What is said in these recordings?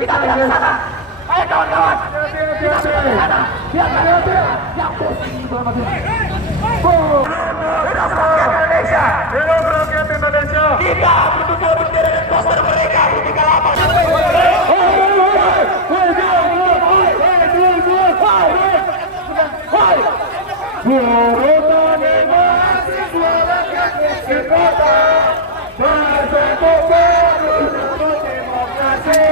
kita tidak ke sana. Ayo kawan-kawan, kita sudah ke sana. Biar yang posisi informasi. Hidup rakyat Indonesia. Hidup rakyat Indonesia. Kita berdua bendera dan poster mereka di kalapas. Buruh tani mahasiswa rakyat miskin kota berbentuk baru untuk demokrasi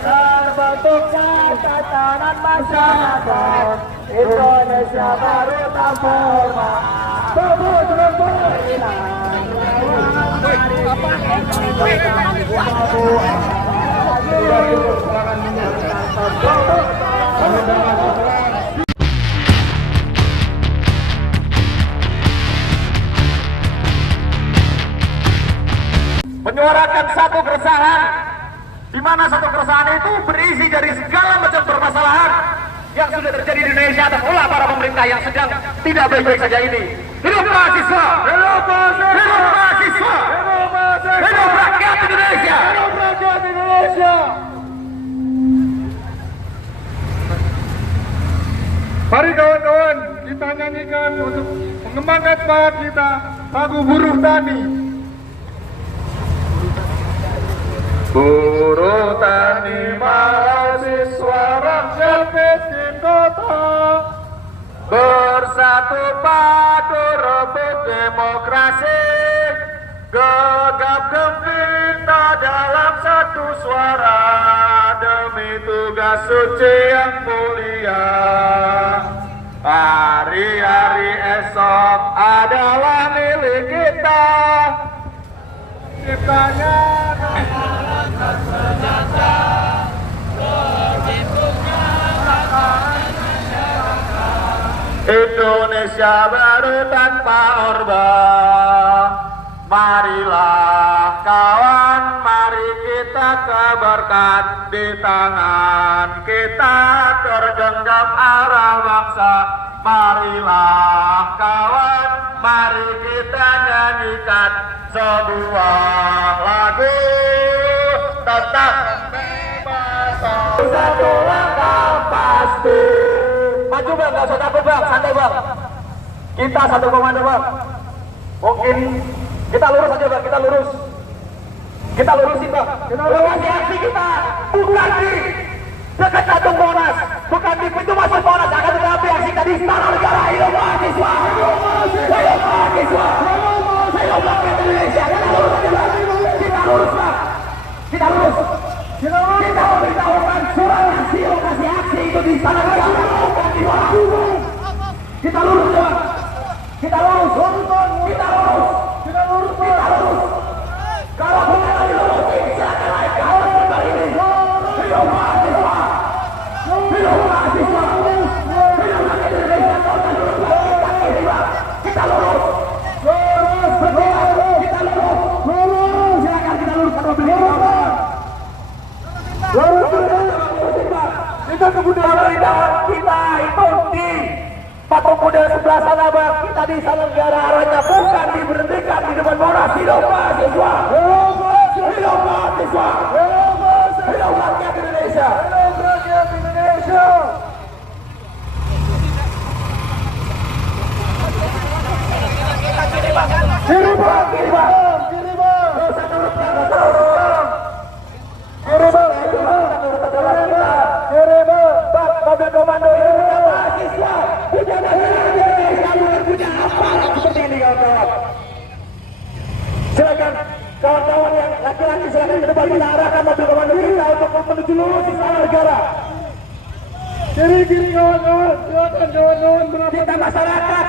terbentuknya tatanan masyarakat Indonesia baru tanpa hormat. Menyuarakan satu keresahan, di mana satu keresahan itu berisi dari segala macam permasalahan yang sudah terjadi di Indonesia atas ulah para pemerintah yang sedang tidak baik-baik saja ini. Hidup mahasiswa, hidup mahasiswa, hidup rakyat Indonesia, hidup rakyat Indonesia. Mari kawan-kawan kita nyanyikan untuk mengembangkan semangat kita lagu Buruh Tani. Buruh tani mahasiswa rakyat miskin kota bersatu padu rebut demokrasi, gegap gempita dalam satu suara demi tugas suci yang mulia. Hari-hari esok adalah milik kita. Ciptanya Indonesia baru tanpa Orba. Marilah kawan, mari kita keberkat di tangan kita tergenggam arah bangsa. Marilah kawan, mari kita nyanyikan sebuah lagu tentang kebebasan. Satu langkah pasti. Maju bang, gak usah takut bang, santai bang. Kita satu komando bang. Mungkin kita lurus aja bang, kita lurus. Kita lurusin bang. Lokasi aksi kita bukan di dekat Tanjung Monas, bukan di pintu masuk Monas, akan tetapi aksi kita di Istana Negara. Hidup mahasiswa, hidup mahasiswa, hidup mahasiswa, hidup rakyat Indonesia. Kita lurus aja bang. Kita lurus bang. Kita lurus. Kita memberitahukan surat lokasi aksi itu di Istana Negara. Kita lurus bang. Kita lurus. Kita lurus. Kita lurus. Kita lurus. Kalau bukan dilurusin, silakan naik ke atas kembali ini. Hidup mahasiswa. Hidup mahasiswa. Hidup rakyat Indonesia. Kita lurus. Lurus. Kita lurus. Lurus. Silakan kita lurus ke mobil ini. Lurus. Kita kemudian kita itu di patung kuda sebelah sana bang. Kita di Istana Negara, arahnya bukan diberhentikan di depan Monas. Hidup mahasiswa. Hidup mahasiswa. Hidup rakyat Indonesia. Hidup rakyat Indonesia. Kiri bang. Kiri bang. Kiri bang. Kiri bang. Kiri bang. Kiri bang. Bang, mobil komando ini mahasiswa. Bicara Indonesia bukan punya apa seperti ini kawan-kawan. Silakan kawan-kawan yang laki-laki silakan ke depan, kita arahkan mobil komando kita untuk menuju lurus Istana Negara. kiri kawan-kawan, silakan kawan-kawan. Kita masyarakat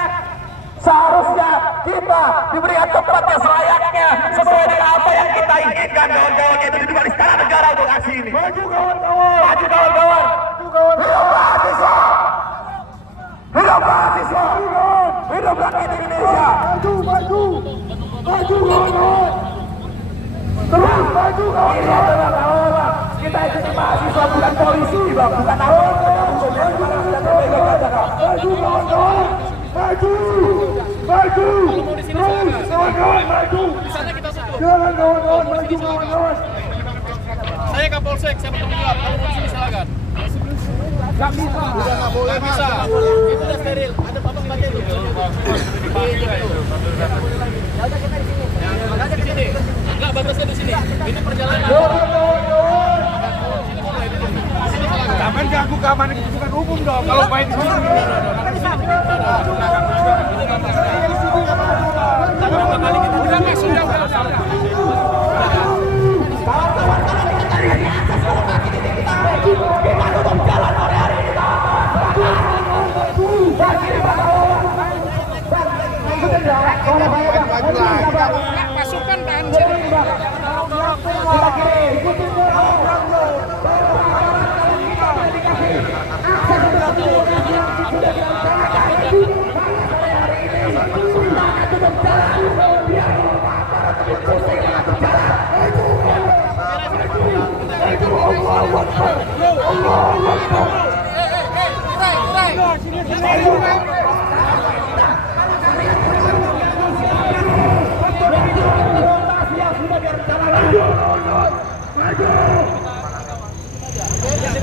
seharusnya kita diberikan tempat yang selayaknya sesuai dengan apa yang kita inginkan kawan-kawan, yaitu di depan Istana Negara untuk aksi ini. Maju kawan-kawan. Maju kawan-kawan. Hidup mahasiswa. Hidup mahasiswa. Hidup rakyat Indonesia. Maju kawan-kawan. Terus maju kawan-kawan. Kita itu mahasiswa bukan polisi bang, bukan apa. Maju kawan-kawan. Maju. Terus kawan-kawan maju. Silakan kawan-kawan maju kawan-kawan. Saya Kapolsek, saya bertanggung jawab. Kalau mau di sini silakan. Gak bisa. Udah nggak boleh. Gak bisa. Itu udah steril. Ada babak lagi itu. Ya udah kita di sini. Makanya di sini. Enggak bagusnya di sini. Ini perjalanan. Jangan ganggu keamanan kebutuhan umum dong. Kalau main di sini. Udah masuk ya. Pasukan banjir.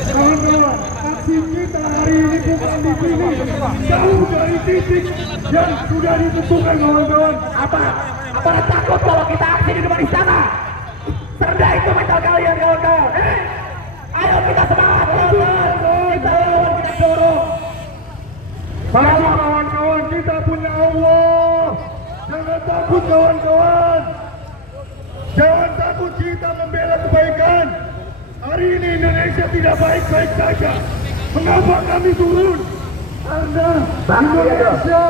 Kawan-kawan, aksi kita hari ini bukan di sini, jauh dari titik yang sudah ditentukan, kawan-kawan. Apa takut kalau kita aksi di depan istana? Serendah itu mental kalian, kawan-kawan. Ayo kita semangat, kawan-kawan. Kita lawan, kita dorong. Maju kawan-kawan, kita punya Allah. Jangan takut kawan-kawan. Jangan takut, kita membela kebaikan. Hari ini Indonesia tidak baik-baik saja. Mengapa kami turun? Karena Indonesia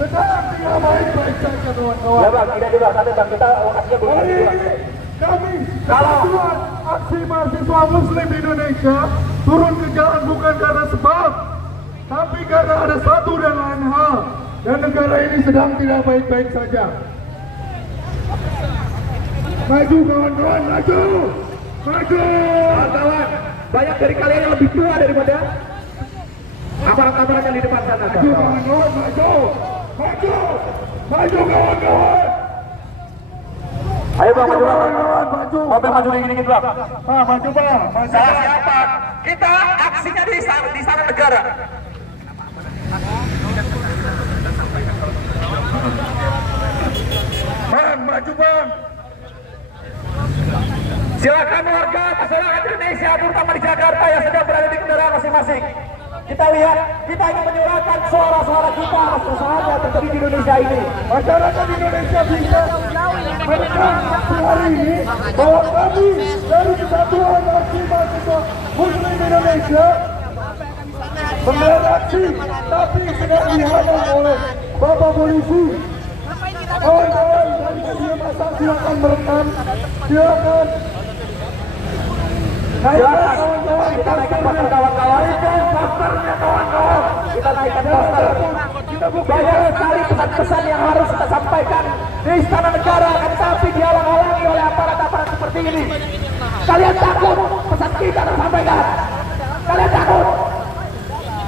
sedang tidak baik-baik saja, kawan-kawan. Ya bang, tidak juga satu bang, kita lokasinya belum Hari ini kami kesatuan aksi mahasiswa Muslim Indonesia turun ke jalan bukan karena sebab, tapi karena ada satu dan lain hal, dan negara ini sedang tidak baik-baik saja. Maju kawan-kawan, maju, maju. kawan-kawan. Banyak dari kalian yang lebih tua daripada aparat-aparat yang di depan sana. Maju kawan-kawan, maju, maju, maju kawan-kawan. Ayo bang, maju bang. Kawan-kawan, maju. Mobil maju dikit-dikit bang. Maju bang, maju. Salah siapa? Kita aksinya di sana negara. Bang, maju bang. Silakan warga masyarakat Indonesia, terutama di Jakarta yang sedang berada di kendaraan masing-masing. Kita lihat, kita ingin menyuarakan suara-suara kita atas keresahan yang terjadi di Indonesia ini. Masyarakat Indonesia bisa menekan hari ini bahwa kami dari Kesatuan Aksi Mahasiswa Muslim Indonesia menggelar aksi, tapi sedang dihadang oleh Bapak Polisi. Kawan-kawan dari media massa silakan merekam, silakan. Silakan, kita naikkan poster kawan-kawan. Kita naikkan poster. Banyak sekali pesan-pesan yang harus kita sampaikan di Istana Negara, tapi dihalang-halangi oleh aparat-aparat seperti ini. Kalian takut pesan kita tersampaikan? Kalian takut?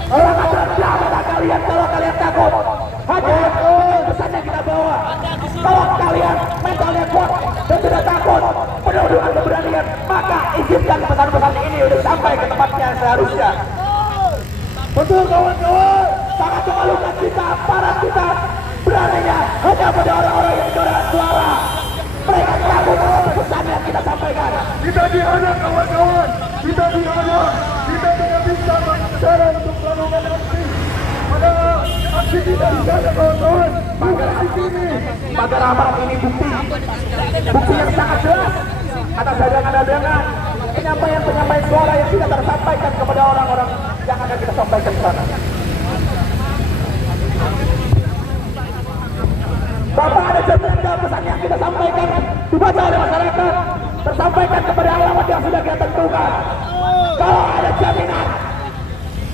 Orang akan mata kalian kalau kalian takut. Hanya pesan yang kita bawa. Kalau kalian mentalnya kuat dan tidak takut, penuh dengan keberanian, maka izinkan pesan-pesan ini untuk sampai ke tempatnya yang seharusnya. Betul kawan-kawan. Sangat memalukan kita, aparat kita beraninya hanya pada orang-orang yang mendengar suara. Mereka takut dengan pesan yang kita sampaikan. Kita dihadang kawan-kawan. Kita dihadang. Kita tidak bisa berbicara untuk melakukan aksi. Pada aksi kita di sana kawan-kawan. Bukan di sini. Pagar aparat ini bukti yang sangat jelas atas dagangan-dagangan penyampaian suara yang tidak tersampaikan kepada orang-orang yang akan kita sampaikan di sana. Bapak, ada jaminan pesan yang kita sampaikan dibaca oleh masyarakat, tersampaikan kepada alamat yang sudah kita tentukan. Kalau ada jaminan,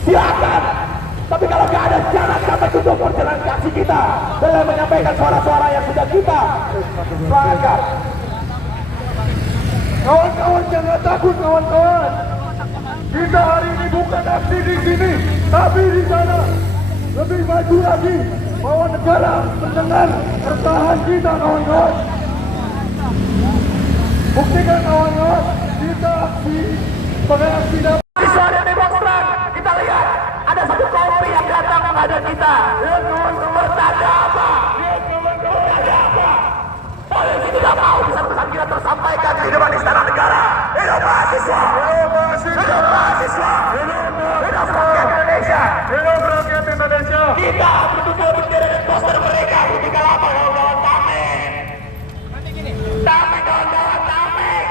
silakan. Tapi kalau nggak ada, jangan sampai tutup perjalanan aksi kita dengan menyampaikan suara-suara yang sudah kita semangatkan. Kawan-kawan jangan takut kawan-kawan. Kita hari ini bukan aksi di sini, tapi di sana. Lebih maju lagi, bahwa negara mendengar keresahan kita kawan-kawan. Buktikan kawan-kawan, kita pengaksi damai. Mahasiswa dan demonstran, kita lihat ada satu kompi yang datang menghadap kita. Bertanda apa? Bertanda apa? Polisi tidak mau pesan-pesan kita tersampaikan di depan istana negara. Hidup mahasiswa! Hidup mahasiswa! Hidup mahasiswa! Hidup rakyat Indonesia! Hidup rakyat Indonesia! Kita berdua bendera dan poster mereka ketika lama kawan-kawan tameng. Tameng kawan-kawan tameng.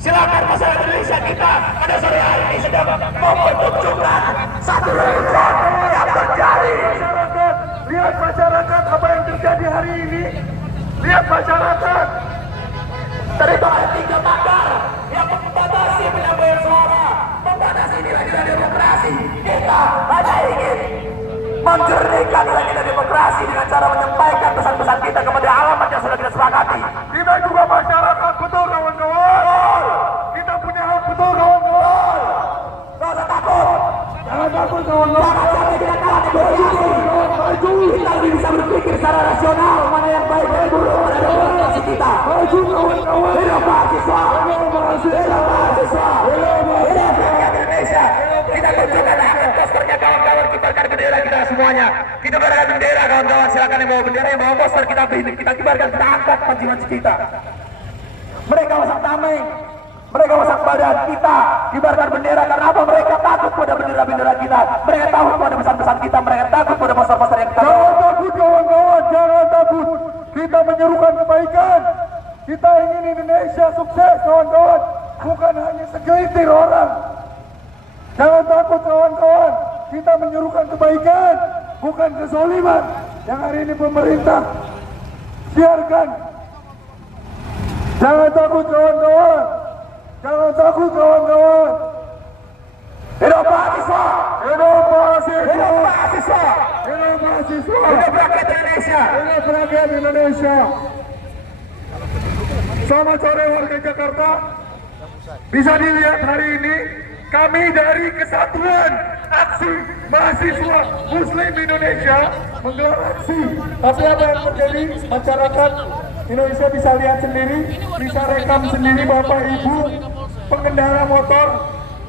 Silakan masyarakat Indonesia kita pada sore hari ini sedang mempertunjukkan satu rencana yang terjadi. Masyarakat, lihat masyarakat apa yang terjadi hari ini. Lihat masyarakat. Terhitung ada 3 pakar yang membatasi penyampaian suara, membatasi nilai-nilai demokrasi. Kita hanya ingin menjernihkan nilai-nilai demokrasi dengan cara menyampaikan pesan-pesan kita kepada alamat yang sudah kita sepakati. Kita juga masyarakat, betul kawan-kawan. Kita punya hak, betul kawan-kawan. Gak usah takut. Jangan takut kawan-kawan. Jangan sampai kita kalah negosiasi. Kita lebih bisa berpikir secara rasional mana yang baik dan buruk pada demokrasi kita. Maju kawan-kawan. Hidup mahasiswa. Hidup mahasiswa. Hidup mahasiswa. Hidup mahasiswa. Hidup rakyat Indonesia. Kita tunjukkan angkat posternya kawan-kawan, kibarkan bendera kita semuanya. Kita kibarkan bendera kawan-kawan, silakan yang bawa bendera, yang bawa poster kita kibarkan, kita angkat panji-panji kita. Mereka masak tameng, mereka masak badan, kita kibarkan bendera karena apa? Mereka takut pada bendera-bendera kita, mereka tahu pada pesan-pesan kita, mereka takut pada poster-poster yang kita bawa. Jangan takut kawan-kawan, jangan takut. Kita menyerukan kebaikan. Kita ingin Indonesia sukses kawan-kawan, bukan hanya segelintir orang. Jangan takut kawan-kawan, kita menyerukan kebaikan, bukan kezaliman yang hari ini pemerintah siarkan. Jangan takut kawan-kawan, jangan takut kawan-kawan. Hidup mahasiswa! Hidup mahasiswa! Hidup mahasiswa! Hidup mahasiswa! Hidup rakyat Indonesia! Hidup rakyat Indonesia! Selamat sore warga Jakarta. Bisa dilihat hari ini kami dari Kesatuan Aksi Mahasiswa Muslim Indonesia menggelar aksi. Tapi apa yang terjadi? Masyarakat Indonesia bisa lihat sendiri, bisa rekam sendiri Bapak Ibu pengendara motor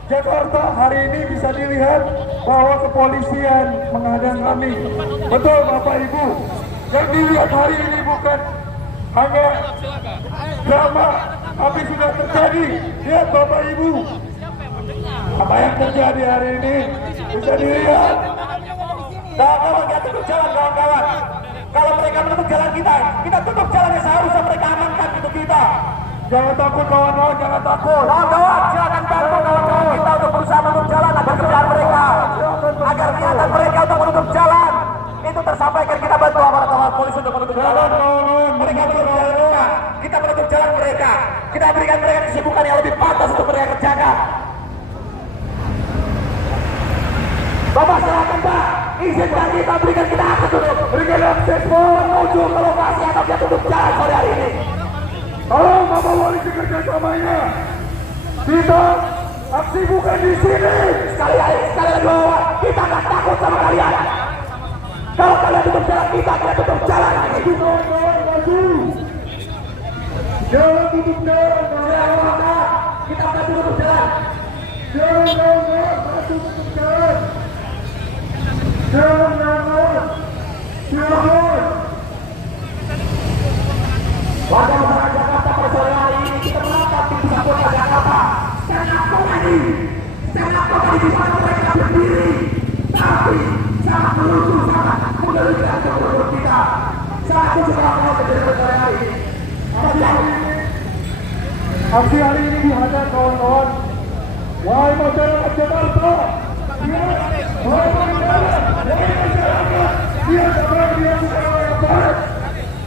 Jakarta hari ini bisa dilihat bahwa kepolisian menghadang kami. Betul Bapak Ibu. Yang dilihat hari ini bukan hanya drama, tapi sudah terjadi. Lihat Bapak Ibu, apa yang terjadi hari ini bisa dilihat. Kawan-kawan, kita tutup jalan kawan-kawan. Kalau mereka menutup jalan kita tutup jalan yang seharusnya mereka amankan untuk kita. Jangan takut kawan-kawan, jangan takut. Kawan-kawan, silakan bantu kawan-kawan kita untuk berusaha menutup jalan agar kerjaan mereka, agar niatan mereka untuk menutup jalan itu tersampaikan. Kita bantu aparat polisi untuk menutup jalan. Mereka menutup jalan mereka, kita menutup jalan mereka. Kita berikan mereka kesibukan yang lebih pantas untuk mereka kerjakan. Bapak silakan Pak, izinkan kita berikan kita akses dulu, berikan akses menuju ke lokasi atau dia tutup jalan sore hari ini. Tolong Bapak Wali kerjasamanya. Kita aksi bukan di sini. Sekali lagi bawa, kita nggak takut sama kalian. Kalau kalian tutup jalan kita tutup jalan. Kawan-kawan maju. Jangan tutup jalan. Kita akan tutup jalan. Jangan kawan-kawan maju tutup jalan. Jangan kawan-kawan. Silakan. Warga masyarakat Jakarta pada sore hari ini kita menangkap di pusat kota Jakarta. Sangat komedi di mana mereka berdiri, tapi sangat melucu, sangat mengerikan kepada kita. Sangat mencemarkan terjadi pada sore hari ini. Aksi hari ini dihadap kawan-kawan. Wahai masyarakat Jakarta, wahai masyarakat, dia sekarang dia bukan oleh aparat.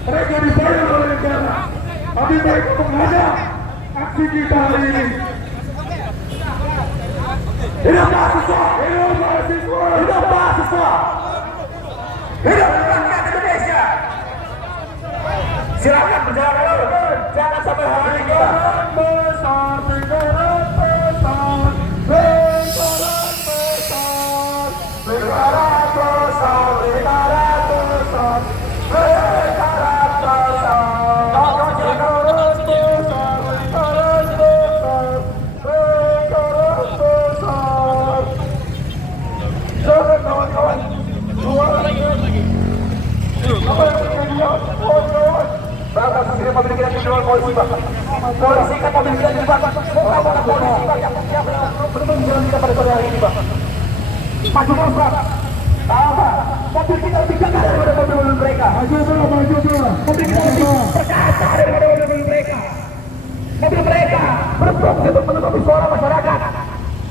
Mereka dibayar oleh negara, tapi mereka menghadap aksi kita hari ini. Hidup mahasiswa! Hidup mahasiswa! Hidup mahasiswa! Hidup rakyat Indonesia! Silakan berjalan dulu, jangan sampai hari ini. Lingkaran besar, lingkaran besar, lingkaran besar, lingkaran besar, lingkaran besar, lingkaran besar, lingkaran besar, lingkaran besar, dengan polisi Bang. Polisi kan mobil kita di depan Bang. Bukan polisi Bang yang siap menjalankan kita pada sore hari ini Bang. Maju terus Bang. Tahu Bang, mobil kita lebih gagah daripada mobil-mobil mereka. Maju bro, maju bro. Mobil kita lebih perkasa daripada mobil-mobil mereka. Mobil mereka berfungsi untuk menutupi suara masyarakat.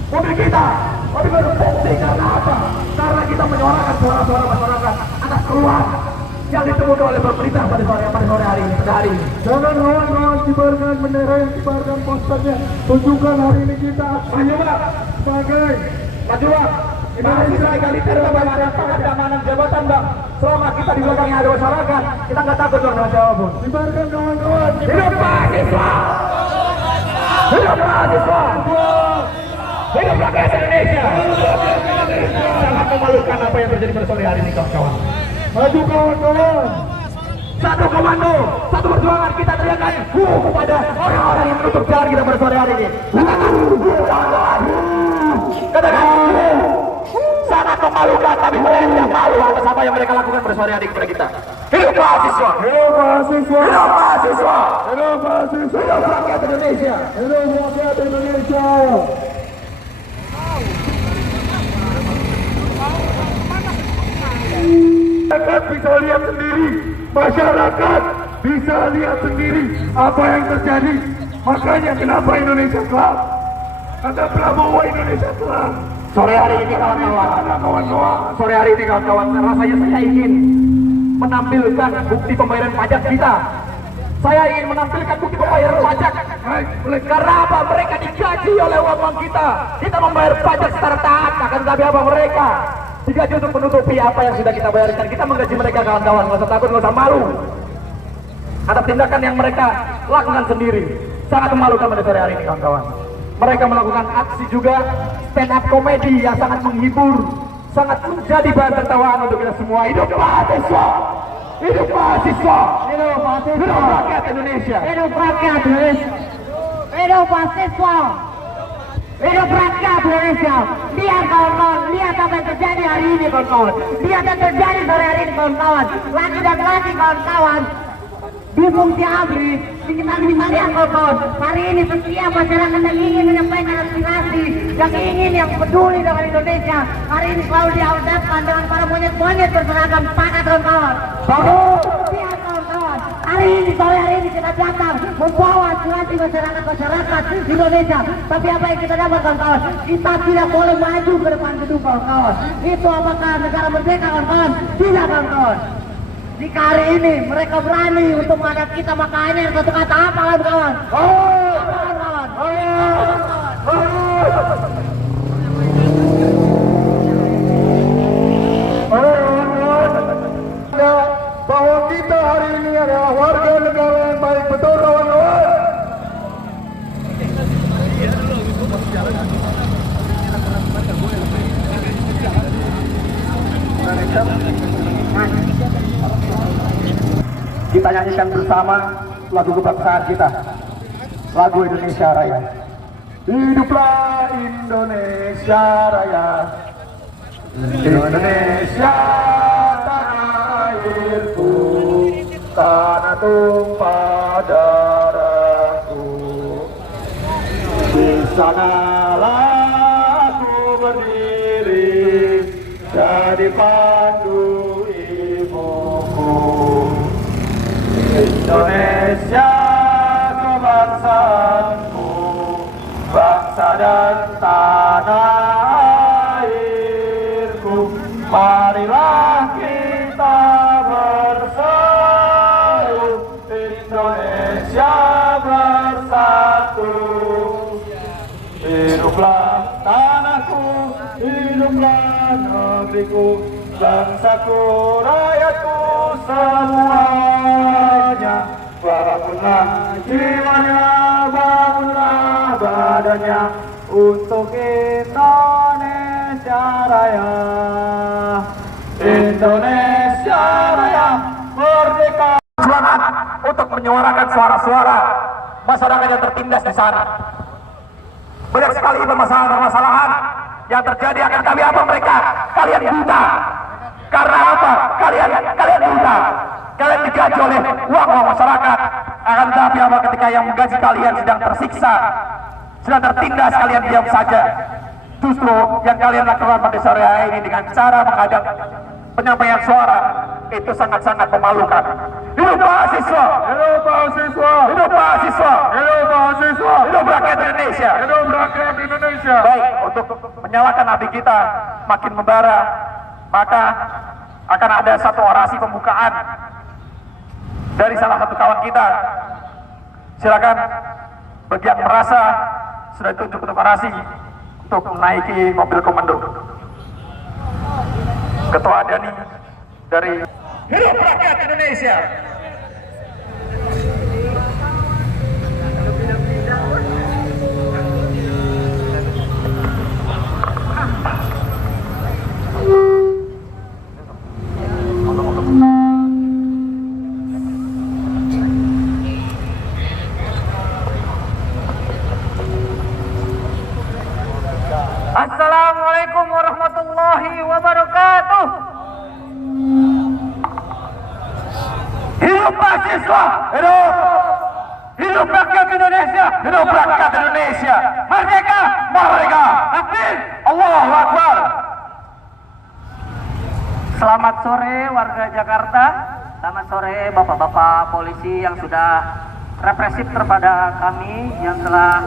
Mobil kita berfungsi karena apa? Karena kita menyuarakan suara-suara masyarakat atas keluhan yang ditemukan oleh pemerintah pada sore hari ini. Jangan kawan-kawan kibarkan bendera yang kibarkan posternya. Tunjukkan hari ini kita Maju Bang, sebagai maju Bang. Indonesia egaliter Bang, ada keamanan jabatan Bang. Selama kita di belakangnya ada masyarakat, kita nggak takut Bang sama siapapun. kibarkan kawan-kawan. Hidup mahasiswa! Hidup mahasiswa! Hidup rakyat Indonesia! Sangat memalukan apa yang terjadi pada sore hari ini kawan-kawan. Maju kawan-kawan. Satu komando, satu perjuangan kita teriakan kepada orang-orang yang menutup jalan kita pada sore hari ini. Katakan, sangat memalukan, tapi mereka malu atas apa yang mereka lakukan pada sore hari kepada kita. Hidup mahasiswa! Hidup mahasiswa. Hidup mahasiswa! Hidup mahasiswa. Hidup rakyat Indonesia! Hidup rakyat Indonesia. Masyarakat bisa lihat sendiri. Masyarakat bisa lihat sendiri apa yang terjadi. Makanya kenapa Indonesia Club? Kata Prabowo Indonesia Club. Sore hari ini kawan-kawan, sore hari ini kawan-kawan, rasanya saya ingin menampilkan bukti pembayaran pajak kita. Saya ingin menampilkan bukti pembayaran pajak. Karena apa? Mereka digaji oleh uang kita. Kita membayar pajak secara taat, akan tapi apa mereka digaji untuk menutupi apa yang sudah kita bayarkan. Kita menggaji mereka kawan-kawan, nggak usah takut, nggak usah malu atas tindakan yang mereka lakukan sendiri. Sangat memalukan pada sore hari ini kawan-kawan. Mereka melakukan aksi juga stand up komedi yang sangat menghibur, sangat menjadi bahan tertawaan untuk kita semua. Hidup mahasiswa! Hidup mahasiswa! Hidup mahasiswa! Hidup rakyat Indonesia! Hidup rakyat Indonesia! Hidup mahasiswa! Hidup rakyat Indonesia! Lihat kawan-kawan, lihat apa yang terjadi hari ini kawan-kawan. Lihat yang terjadi sore hari ini kawan-kawan. Lagi dan lagi kawan-kawan. Di Fungsi Abri, di mana kawan-kawan. Hari ini setiap masyarakat yang ingin menyampaikan aspirasi, yang ingin, yang peduli dengan Indonesia, hari ini selalu diaudapkan dengan para monyet-monyet berseragam pakat kawan-kawan. Bagus! Lihat kawan-kawan, hari ini, sore hari ini kita datang membawa aspirasi masyarakat Indonesia. Tapi apa yang kita dapat kawan-kawan? Kita tidak boleh maju ke depan gedung kawan-kawan. Itu apakah negara merdeka kawan-kawan? Tidak kawan-kawan. Jika hari ini mereka berani untuk menghadap kita, maka ini yang satu kata apa kawan-kawan? Kawan-kawan! Bahwa kita hari ini adalah warga negara yang baik, betul kawan-kawan? Kita nyanyikan bersama lagu kebangsaan kita, lagu Indonesia Raya. Hiduplah Indonesia Raya, Indonesia tanah airku, tanah tumpah darahku. Di sanalah aku berdiri, jadi pandu ibuku. Indonesia kebangsaanku, bangsa dan tanah airku. Marilah kita bersatu, Indonesia bersatu. Hiduplah tanahku, hiduplah negeriku, bangsaku, rakyatku semuanya. Bangunlah jiwanya, bangunlah badannya untuk Indonesia Raya. Indonesia Raya merdeka. Semangat untuk menyuarakan suara-suara masyarakat yang tertindas di sana. Banyak sekali permasalahan-permasalahan yang terjadi, akan kami apa mereka? Kalian buta. Karena apa? Kalian buta. Kalian digaji oleh uang masyarakat. Akan tetapi apa ketika yang menggaji kalian sedang tersiksa, sedang tertindas, kalian diam saja. Justru yang kalian lakukan pada sore hari ini dengan cara menghadap penyampaian suara itu sangat-sangat memalukan. Hidup mahasiswa! Hidup mahasiswa! Hidup mahasiswa! Hidup mahasiswa! Hidup rakyat Indonesia! Hidup rakyat Indonesia! Baik, untuk menyalakan api kita makin membara, maka akan ada satu orasi pembukaan dari salah satu kawan kita. Silakan bagi yang merasa sudah ditunjuk untuk orasi untuk menaiki mobil komando. Ketua Dani dari Hidup Rakyat Indonesia. Assalamualaikum warahmatullahi wabarakatuh. Hidup mahasiswa! Hidup! Hidup rakyat Indonesia! Hidup rakyat Indonesia! Merdeka! Merdeka! Takbir! Allahu Akbar! Selamat sore warga Jakarta. Selamat sore bapak-bapak polisi yang sudah represif terhadap kami yang telah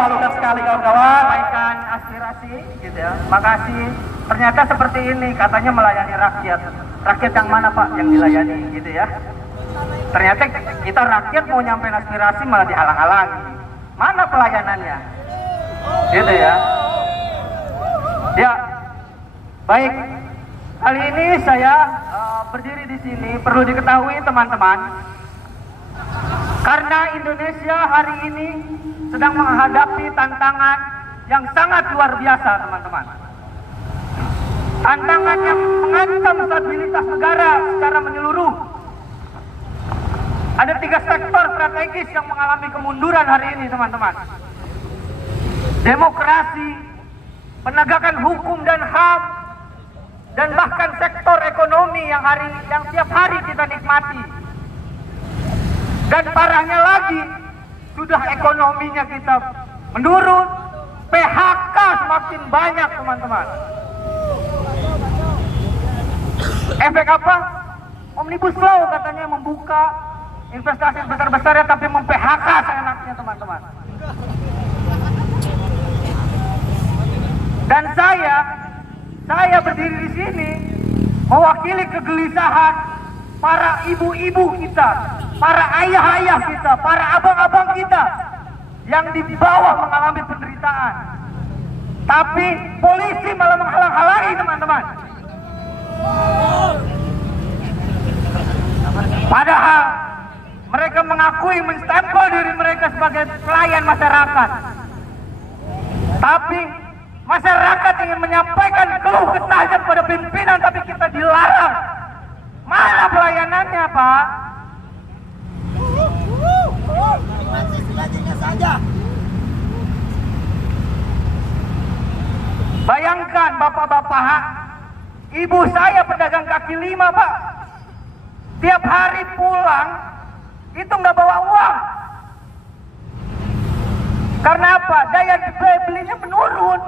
Memalukan sekali kawan-kawan. menyampaikan aspirasi gitu ya. Makasih. Ternyata seperti ini katanya melayani rakyat. Rakyat yang mana Pak yang dilayani gitu ya. Ternyata kita rakyat mau nyampein aspirasi malah dihalang-halangi. Mana pelayanannya? Gitu ya. Ya. Baik. Kali ini saya berdiri di sini perlu diketahui teman-teman. Karena Indonesia hari ini sedang menghadapi tantangan yang sangat luar biasa, teman-teman. Tantangan yang mengancam stabilitas negara secara menyeluruh. Ada 3 sektor strategis yang mengalami kemunduran hari ini, teman-teman. Demokrasi, penegakan hukum dan HAM, dan bahkan sektor ekonomi yang tiap hari kita nikmati. Dan parahnya lagi, sudah ekonominya kita menurun, PHK semakin banyak, teman-teman. Efek apa? Omnibus Law katanya membuka investasi besar-besarnya tapi mem-PHK seenaknya, teman-teman. Dan saya berdiri di sini mewakili kegelisahan para ibu-ibu kita, para ayah-ayah kita, para abang-abang kita yang di bawah mengalami penderitaan. Tapi polisi malah menghalang-halangi, teman-teman. Padahal mereka mengakui menstempel diri mereka sebagai pelayan masyarakat. Tapi masyarakat ingin menyampaikan keluh kesahnya kepada pimpinan, tapi kita dilarang. Mana pelayanannya, Pak? Bayangkan bapak-bapak, ibu saya pedagang kaki lima, Pak. Tiap hari pulang itu nggak bawa uang. Karena apa? Daya belinya menurun.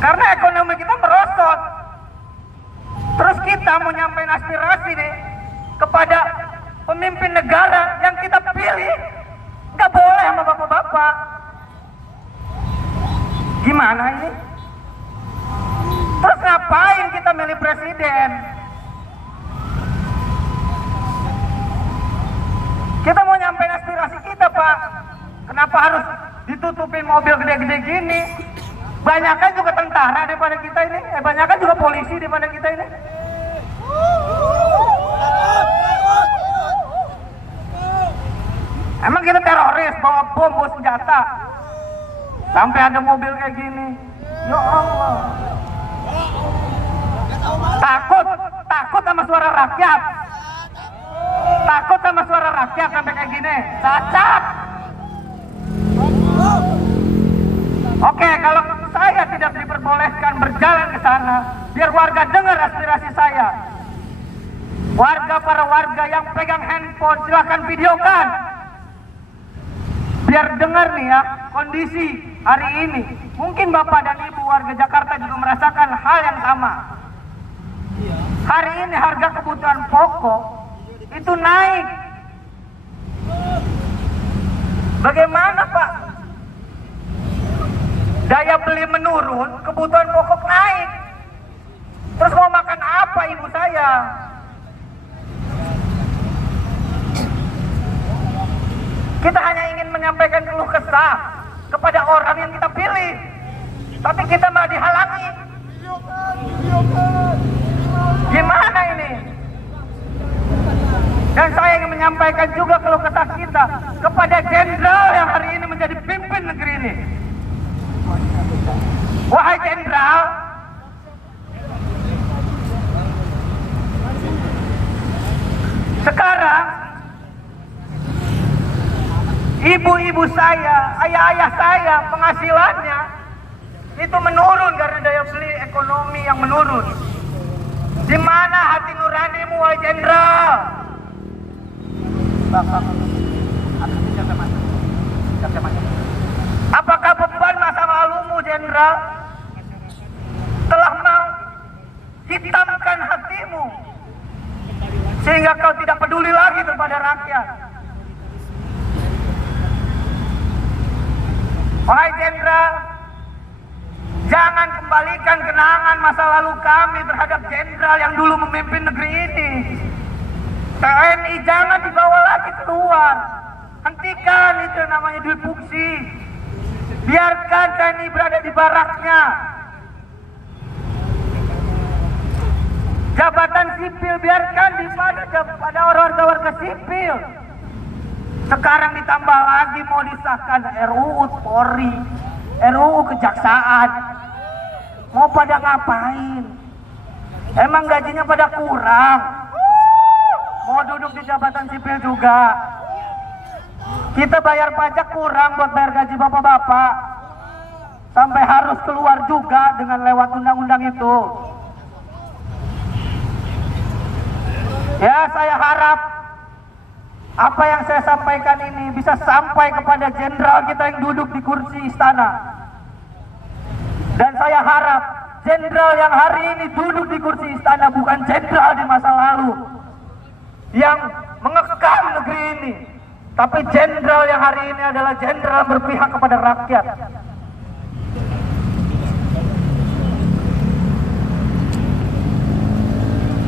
Karena ekonomi kita merosot. Terus kita mau nyampein aspirasi nih kepada pemimpin negara yang kita pilih, nggak boleh sama bapak-bapak. Gimana ini? Terus ngapain kita milih presiden? Kita mau nyampein aspirasi kita, Pak. Kenapa harus ditutupin mobil gede-gede gini? Banyakan juga tentara daripada kita ini. Banyakan juga polisi daripada kita ini. Emang kita teroris, bawa bom, bawa senjata. Sampai ada mobil kayak gini. Ya Allah. Takut sama suara rakyat. Takut sama suara rakyat sampai kayak gini. Cacat. Oke, kalau saya tidak diperbolehkan berjalan ke sana, biar warga dengar aspirasi saya. para warga yang pegang handphone silahkan videokan. Biar dengar nih ya kondisi hari ini. Mungkin Bapak dan Ibu warga Jakarta juga merasakan hal yang sama. Hari ini harga kebutuhan pokok itu naik. Bagaimana Pak? Daya beli menurun, kebutuhan pokok naik. Terus mau makan apa ibu saya? Kita hanya ingin menyampaikan keluh kesah kepada orang yang kita pilih, tapi kita malah dihalangi. Gimana ini? Dan saya ingin menyampaikan juga keluh kesah kita kepada jenderal yang hari ini menjadi pimpin negeri ini. Wahai jenderal, sekarang ibu-ibu saya, ayah-ayah saya penghasilannya itu menurun karena daya beli ekonomi yang menurun. Di mana hati nuranimu, wahai jenderal? Apakah beban masa lalumu, jenderal, telah menghitamkan hatimu sehingga kau tidak peduli lagi kepada rakyat? Wahai jenderal, jangan kembalikan kenangan masa lalu kami terhadap jenderal yang dulu memimpin negeri ini. TNI jangan dibawa lagi keluar. Hentikan itu namanya duit fungsi. Biarkan TNI berada di baraknya. Jabatan sipil biarkan pada warga-warga sipil. Sekarang ditambah lagi mau disahkan RUU Polri, RUU Kejaksaan. Mau pada ngapain? Emang gajinya pada kurang? Mau duduk di jabatan sipil juga? Kita bayar pajak kurang buat bayar gaji bapak-bapak. Sampai harus keluar juga dengan lewat undang-undang itu. Ya, saya harap apa yang saya sampaikan ini bisa sampai kepada jenderal kita yang duduk di kursi istana. Dan saya harap jenderal yang hari ini duduk di kursi istana bukan jenderal di masa lalu yang mengekang negeri ini, tapi jenderal yang hari ini adalah jenderal berpihak kepada rakyat.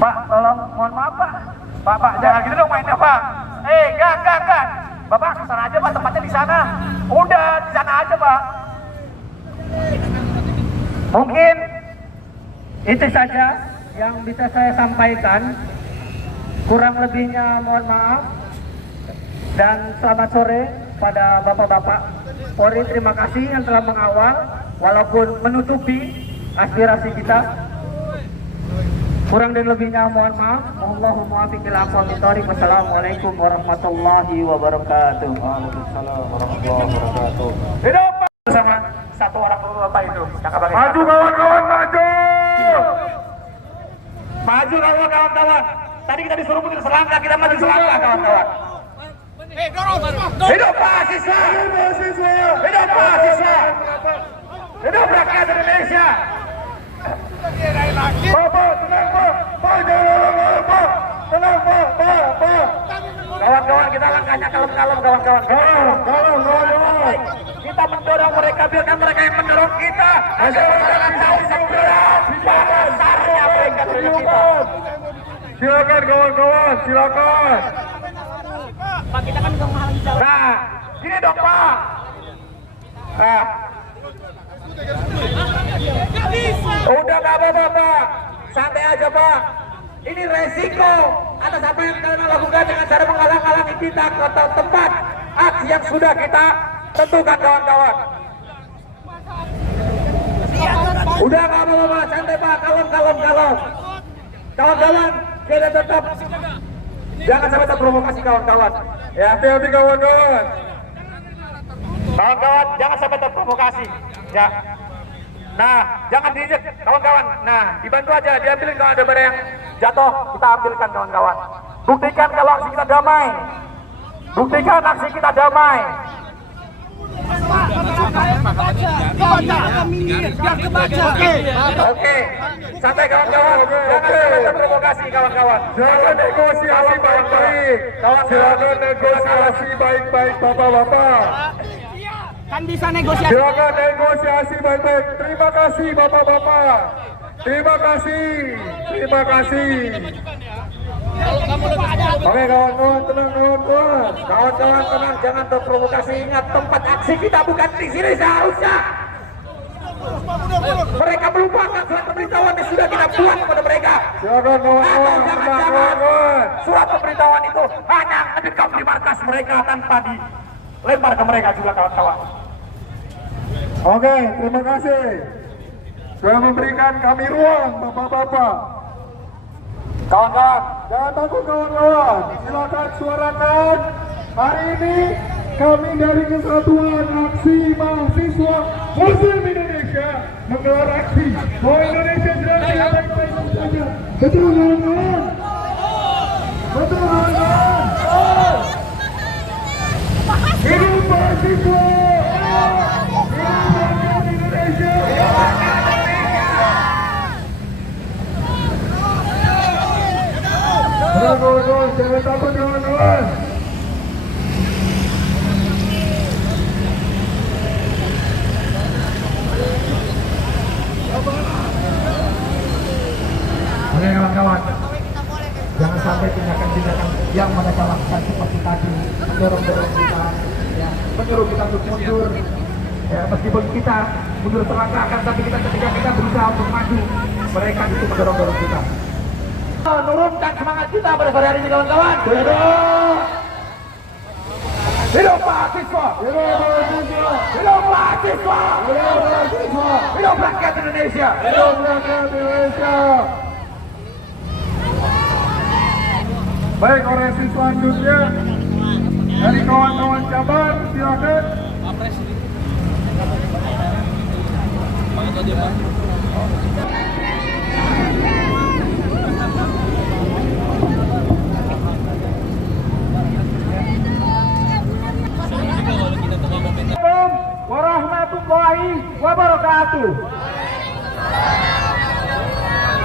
Pak, tolong, mohon maaf Pak. Pak, jangan gitu dong mainnya Pak. Enggak. Bapak kesana aja Pak, tempatnya di sana. Udah, di sana aja Pak. Mungkin itu saja yang bisa saya sampaikan. Kurang lebihnya mohon maaf. Dan selamat sore pada bapak-bapak Polri. Terima kasih yang telah mengawal walaupun menutupi aspirasi kita. Kurang dan lebihnya mohon maaf. Allahumma muwaffiq ila aqwamit thoriq. Wassalamualaikum warahmatullahi wabarakatuh. Waalaikumsalam warahmatullahi wabarakatuh. Hidup bersama satu orang bapak itu. Maju kawan-kawan, maju! Maju kawan-kawan. Tadi kita disuruh mundur selangkah, kita maju selangkah kawan-kawan. Hidup mahasiswa! Hidup mahasiswa! Hidup rakyat Indonesia! Bapak, tenang Pak! Pak, jangan Pak! Tenang Pak! Kawan-kawan, kita langkahnya kalem-kalem kawan-kawan. Kalem. Kita mendorong mereka, biarkan mereka yang mendorong kita. Agar mereka tahu seberapa besarnya mereka terhadap kita. Silakan kawan-kawan, silakan. Pak, kita kan udah menghalangi jalan. Nah, gini dong Pak. Nah, udah gak apa-apa Pak, santai aja Pak. Ini resiko atas apa yang kalian lakukan dengan cara menghalang-halangi kita ke tempat aksi yang sudah kita tentukan kawan-kawan. Udah gak apa-apa, santai Pak, kalem. Kawan-kawan, kita tetap jangan sampai terprovokasi kawan-kawan. Ya, Hati-hati kawan-kawan. kawan-kawan, jangan sampai terprovokasi. Ya. Nah, jangan diinjek kawan-kawan. Nah, dibantu aja, diambilin kalau ada barang yang jatuh, kita ambilkan kawan-kawan. Buktikan kalau aksi kita damai. Buktikan aksi kita damai. Oke, santai kawan-kawan. Jangan terprovokasi kawan-kawan. Jangan negosiasi baik-baik. Jangan negosiasi baik-baik bapak-bapak. Kan bisa negosiasi. Jangan negosiasi baik-baik. Terima kasih bapak-bapak. Terima kasih. Terima kasih. Oke kawan-kawan, tenang kawan-kawan. Kawan-kawan tenang, jangan terprovokasi. Ingat tempat aksi kita bukan di sini seharusnya. Mereka melupakan surat pemberitahuan yang sudah kita buat kepada mereka. Jangan kawan-kawan. Tenang kawan-kawan. Surat pemberitahuan itu hanya ngedekam di markas mereka tanpa dilempar ke mereka juga kawan-kawan. Oke, terima kasih. Sudah memberikan kami ruang bapak-bapak. Kawan-kawan, Jangan takut kawan-kawan, silakan suarakan. Hari ini kami dari Kesatuan Aksi Mahasiswa Muslim Indonesia menggelar aksi bahwa Indonesia sedang tidak baik-baik saja. Betul kawan-kawan? Betul kawan-kawan? Hidup mahasiswa! Hidup rakyat Indonesia! Kawan-kawan, jangan takut kawan-kawan. Oke kawan-kawan, jangan sampai tindakan-tindakan yang mereka lakukan seperti tadi mendorong-dorong kita, ya, menyuruh kita untuk mundur. Ya, meskipun kita mundur selangkah, tapi ketika kita berusaha untuk maju, mereka itu mendorong-dorong kita. Menurunkan semangat kita pada sore hari ini kawan-kawan. Hidup mahasiswa! Hidup mahasiswa! Hidup mahasiswa! Hidup mahasiswa! Hidup rakyat Indonesia! Hidup rakyat Indonesia! Baik, orasi selanjutnya dari kawan-kawan Jabar, silakan. Assalamualaikum warahmatullahi wabarakatuh.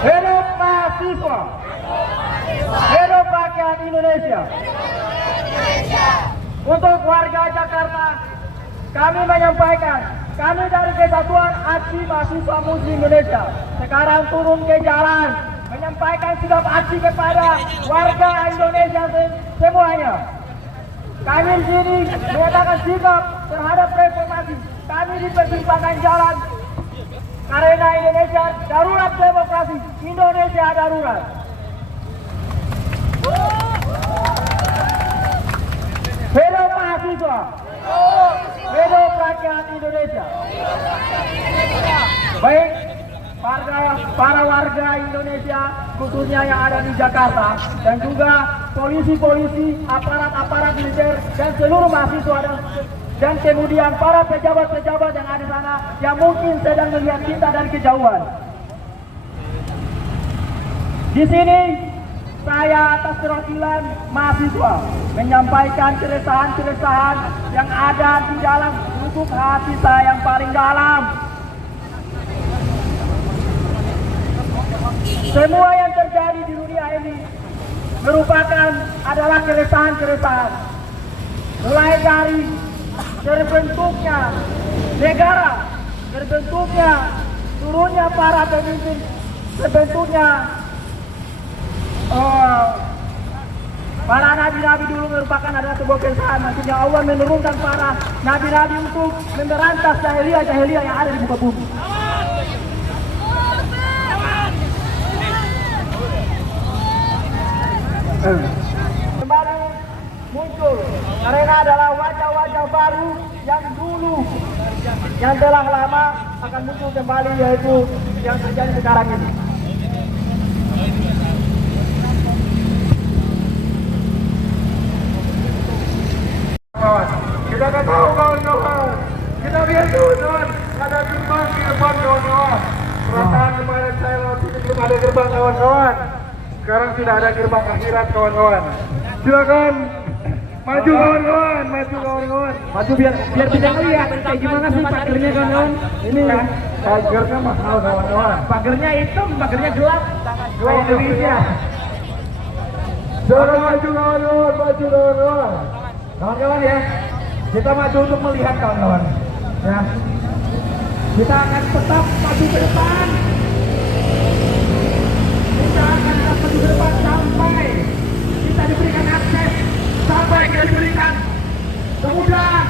Hidup mahasiswa. Hidup rakyat Indonesia. Untuk warga Jakarta, kami menyampaikan, kami dari Kesatuan Aksi Mahasiswa Muslim Indonesia sekarang turun ke jalan menyampaikan sikap aksi kepada warga Indonesia semuanya. Kami di sini menyatakan sikap terhadap reformasi. Kami di persimpangan jalan karena Indonesia darurat demokrasi. Indonesia darurat. Hidup mahasiswa. Hidup rakyat Indonesia. Baik, para warga Indonesia khususnya yang ada di Jakarta dan juga polisi-polisi, aparat-aparat militer dan seluruh mahasiswa dan kemudian para pejabat-pejabat yang ada di sana yang mungkin sedang melihat kita dari kejauhan. Di sini saya atas perwakilan mahasiswa menyampaikan keresahan-keresahan yang ada di dalam lubuk hati saya yang paling dalam. Semua yang terjadi di dunia ini merupakan adalah keresahan-keresahan. Mulai dari terbentuknya negara, terbentuknya turunnya para pemimpin, terbentuknya para nabi-nabi dulu merupakan adalah sebuah keresahan. Maksudnya Allah menurunkan para nabi-nabi untuk memberantas jahiliyah yang ada di muka bumi. Kembali muncul karena adalah wajah-wajah baru yang dulu yang telah lama akan muncul kembali, yaitu yang terjadi sekarang ini. Kita akan tahu kawan-kawan. Kita lihat dulu kawan. ada gerbang di depan kawan-kawan. Perasaan kemarin saya lewat sini belum ada gerbang kawan-kawan. Sekarang sudah ada gerbang akhirat kawan-kawan. Silakan maju kawan-kawan, maju kawan-kawan. Maju biar bisa lihat kayak gimana sih pagernya kawan-kawan. Ini pagernya mahal kawan-kawan. Pagernya hitam, pagernya gelap. Kayak Indonesia. Jangan maju kawan-kawan, maju kawan-kawan. Kawan-kawan ya, kita maju untuk melihat kawan-kawan. Ya, kita akan tetap maju ke depan. Kita akan tetap maju ke depan sampai kita diberikan akses, sampai kita diberikan kemudahan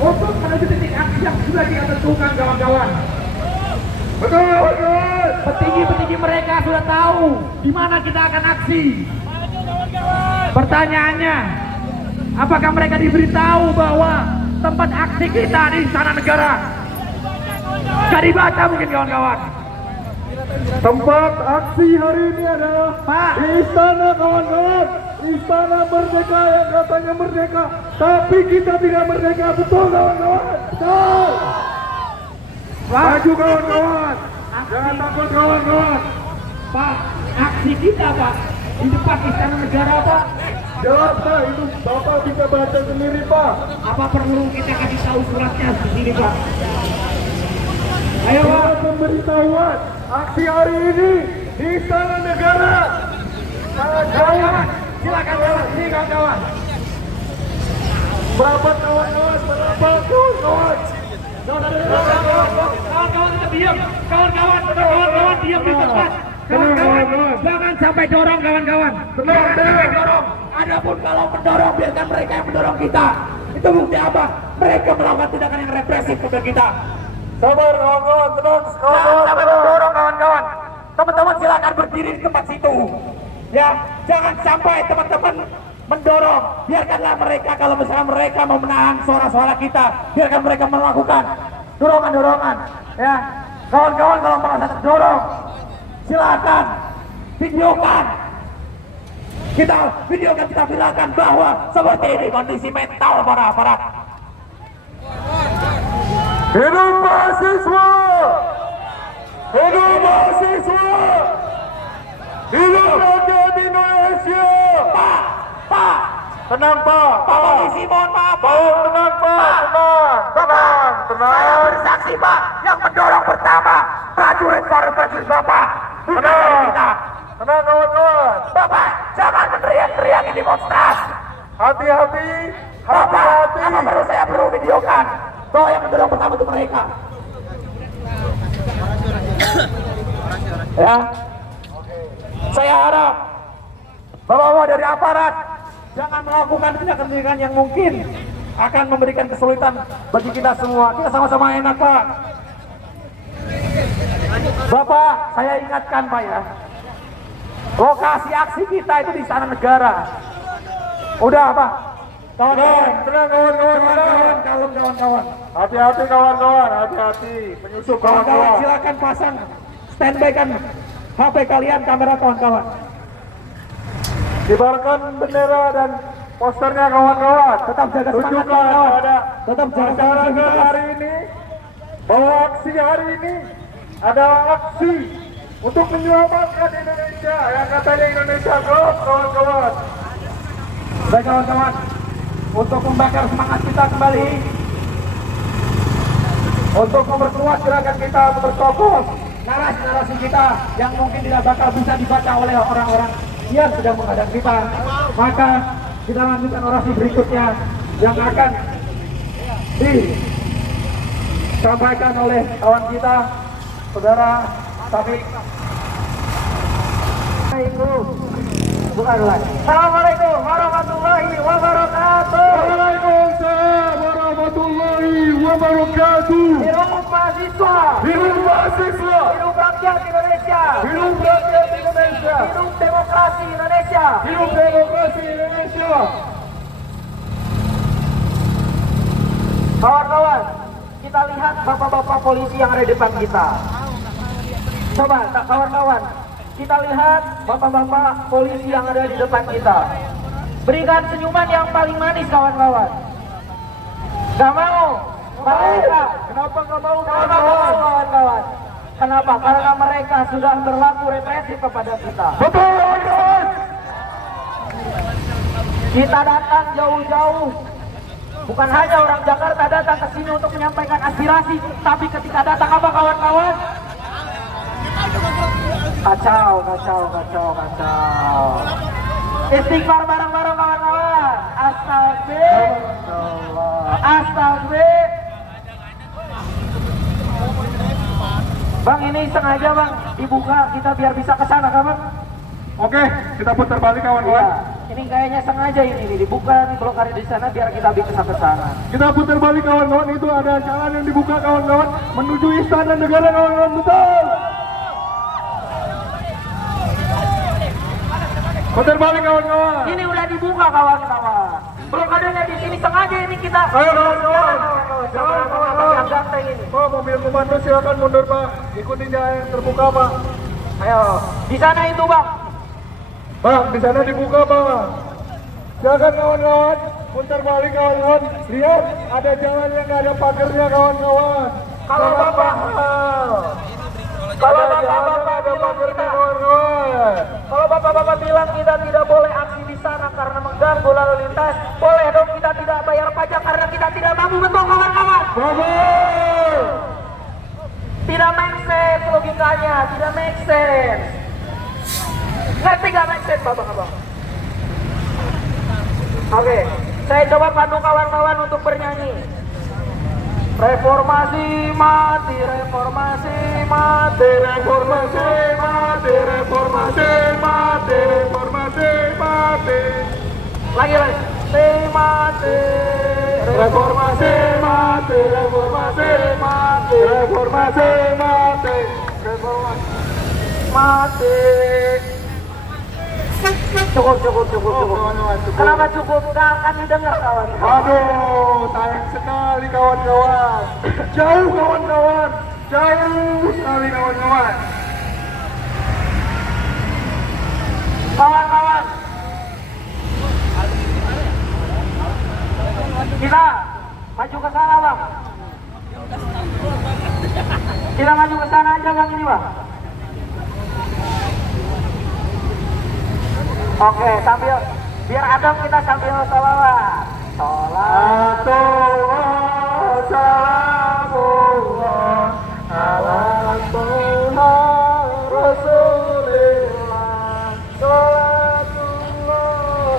untuk menuju titik aksi yang sudah kita tentukan kawan-kawan. Betul kawan-kawan. Petinggi-petinggi mereka sudah tahu di mana kita akan aksi. Pertanyaannya, apakah mereka diberitahu bahwa tempat aksi kita di Istana Negara? Gak dibaca mungkin kawan-kawan. Tempat aksi hari ini adalah Pak. Istana kawan-kawan. Istana Merdeka yang katanya merdeka, tapi kita tidak merdeka, betul kawan-kawan? Betul. Maju kawan-kawan. Jangan takut kawan-kawan. Pak, aksi kita Pak di depan Istana Negara Pak. Jelas Pak, itu Bapak bisa baca sendiri Pak. Apa perlu kita kasih tahu suratnya di sini Pak? Ayo Pak. Surat pemberitahuan aksi hari ini di Istana Negara. Kawan-kawan, silakan kawan, sini kawan-kawan. Berapa kawan-kawan? Berapa kawan-kawan? Kawan-kawan tetap diam. Kawan-kawan diam di tempat. Kawan-kawan, jangan sampai dorong kawan-kawan. Tenang, tenang. Dorong. Adapun kalau mendorong, biarkan mereka yang mendorong kita. Itu bukti apa? Mereka melakukan tindakan yang represif kepada kita. Sabar kawan-kawan, tenang Jangan kawan-kawan. sampai mendorong kawan-kawan. Teman-teman silakan berdiri di tempat situ. Ya, jangan sampai teman-teman mendorong. Biarkanlah mereka, kalau misalnya mereka mau menahan suara-suara kita, biarkan mereka melakukan dorongan-dorongan. Ya, kawan-kawan kalau merasa terdorong, silakan videokan. Kita videokan, kita bilangkan bahwa seperti ini kondisi mental para aparat. Hidup mahasiswa! Hidup mahasiswa! Hidup rakyat Indonesia! Pak, Tenang Pak! Pak Polisi, mohon maaf. Tenang Pak! Tenang! Saya bersaksi Pak, yang mendorong pertama prajurit Bapak. Tenang! Kita. Tenang kawan-kawan! Bapak, jangan meneriak-teriak di demonstrasi. Hati-hati! Bapak, Hati-hati! apa perlu saya perlu videokan bahwa yang mendorong pertama itu mereka? Ya, saya harap bapak-bapak dari aparat jangan melakukan tindakan-tindakan yang mungkin akan memberikan kesulitan bagi kita semua. Kita sama-sama enak Pak. Bapak, saya ingatkan Pak ya, lokasi aksi kita itu di Istana Negara. Udah Pak. Kawan-kawan, Tenang kawan-kawan! kalem kawan-kawan. Hati-hati kawan-kawan! Hati-hati! Penyusup Kawan-kawan kawan-kawan! silakan pasang standby kan HP kalian, kamera kawan-kawan. Kibarkan bendera dan posternya kawan-kawan! Tetap jaga semangat Tunjukkan kawan-kawan. pada Tetap jaga masyarakat semangat. hari ini bahwa aksi hari ini adalah aksi untuk menyelamatkan Indonesia yang katanya Indonesia gelap kawan-kawan. Baik kawan-kawan, untuk membakar semangat kita kembali, untuk memperkuat gerakan kita, memperkokoh narasi-narasi kita yang mungkin tidak bakal bisa dibaca oleh orang-orang yang sedang menghadang kita, maka kita lanjutkan orasi berikutnya yang akan disampaikan oleh kawan kita, saudara Taufik. Assalamualaikum warahmatullahi wabarakatuh. Waalaikumsalam warahmatullahi wabarakatuh. Hidup mahasiswa, Hidup mahasiswa! hidup rakyat Indonesia, Hidup rakyat Indonesia! hidup demokrasi Indonesia. Hidup demokrasi Indonesia! Kawan-kawan, kita lihat bapak-bapak polisi yang ada di depan kita. Coba, kawan-kawan, kita lihat bapak-bapak polisi yang ada di depan kita. Berikan senyuman yang paling manis, kawan-kawan. Gak mau Mereka. Kenapa nggak mau Kenapa kawan-kawan? Kenapa? Karena mereka sudah berlaku represif kepada kita. Betul kawan-kawan. Kita datang jauh-jauh. Bukan hanya orang Jakarta datang ke sini untuk menyampaikan aspirasi, tapi ketika datang apa kawan-kawan? Kacau. Istighfar bareng-bareng kawan-kawan. Astagfirullah. Bang, ini sengaja bang dibuka kita biar bisa ke sana kan bang? Oke, kita putar balik kawan-kawan. Iya. Ini kayaknya sengaja ini dibuka nih blok hari di sana biar kita bisa ke sana. Kita putar balik kawan-kawan, itu ada jalan yang dibuka kawan-kawan menuju istana negara kawan-kawan, betul. Putar balik kawan-kawan. Ini udah dibuka kawan-kawan. Blokadenya di sini sengaja ini kita. Ayo kawan-kawan. Jalan kawan-kawan. Yang ganteng ini. Oh, mobil komando silakan mundur Pak. Ikutin jalan yang terbuka Pak. Ayo, di sana itu bang. Bang, di sana dibuka Bang. Silakan kawan-kawan. Putar balik kawan-kawan. Lihat, ada jalan yang nggak ada pagernya kawan-kawan. Kalau Sangat Bapak- mahal. Kalau Ada jalan bapak-bapak yang nggak ada bilang pagernya kita- kawan-kawan. Kalau bapak-bapak bilang kita tidak boleh aksi di sana karena mengganggu lalu lintas, boleh dong kita tidak bayar pajak karena kita tidak mampu, betul kawan-kawan? Betul. Tidak make sense logikanya, tidak make sense. Ngerti gak make sense bapak-bapak? Oke, saya coba pandu kawan-kawan untuk bernyanyi. Reformasi mati, reformasi mati, Reformasi mati, reformasi mati, reformasi mati. lagi. Mati. Reformasi mati, reformasi mati, reformasi mati, reformasi. Mati. Cukup. kawan-kawan, cukup. Kenapa cukup? Kami dengar kawan. Aduh, sayang sekali kawan-kawan. Jauh kawan-kawan, jauh sekali kawan-kawan. Kawan-kawan. Kita maju ke sana bang. Kita maju ke sana aja bang ini bang. Oke, sambil biar adem kita sambil sholawat. Sholawat. Salamullah ala Tuhan Rasulillah. Salatullah.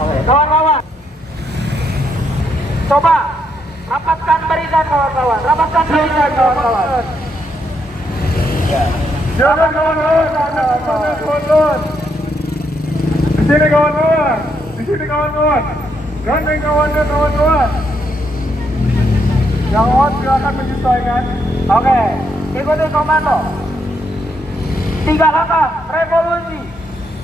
Oke, kawan-kawan. Coba rapatkan barisan kawan-kawan. Rapatkan barisan kawan-kawan. Jangan kawan-kawan, jangan kawan-kawan. Di sini kawan-kawan, di sini kawan-kawan. Gandeng kawannya kawan-kawan. Yang on silakan menyesuaikan. Oke, ikuti komando. 3 langkah revolusi.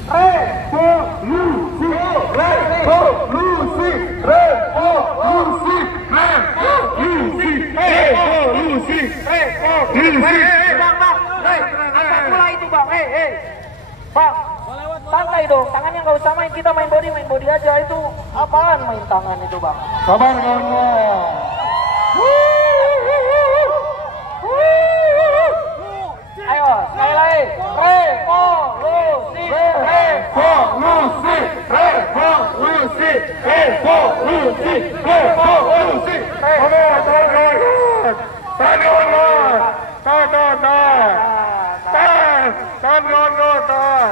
Revolusi, revolusi, revolusi, revolusi, revolusi. Bang, angkat pula itu bang. Bang, santai dong. Tangannya nggak usah main. Kita main body aja. Itu apaan main tangan itu bang? Sabar kawan-kawan. Ayo, sekali lagi. Revolusi, Revolusi, revolusi, revolusi, revolusi. Oke, tahan kawan-kawan. Tahan kawan-kawan. Tahan kawan-kawan.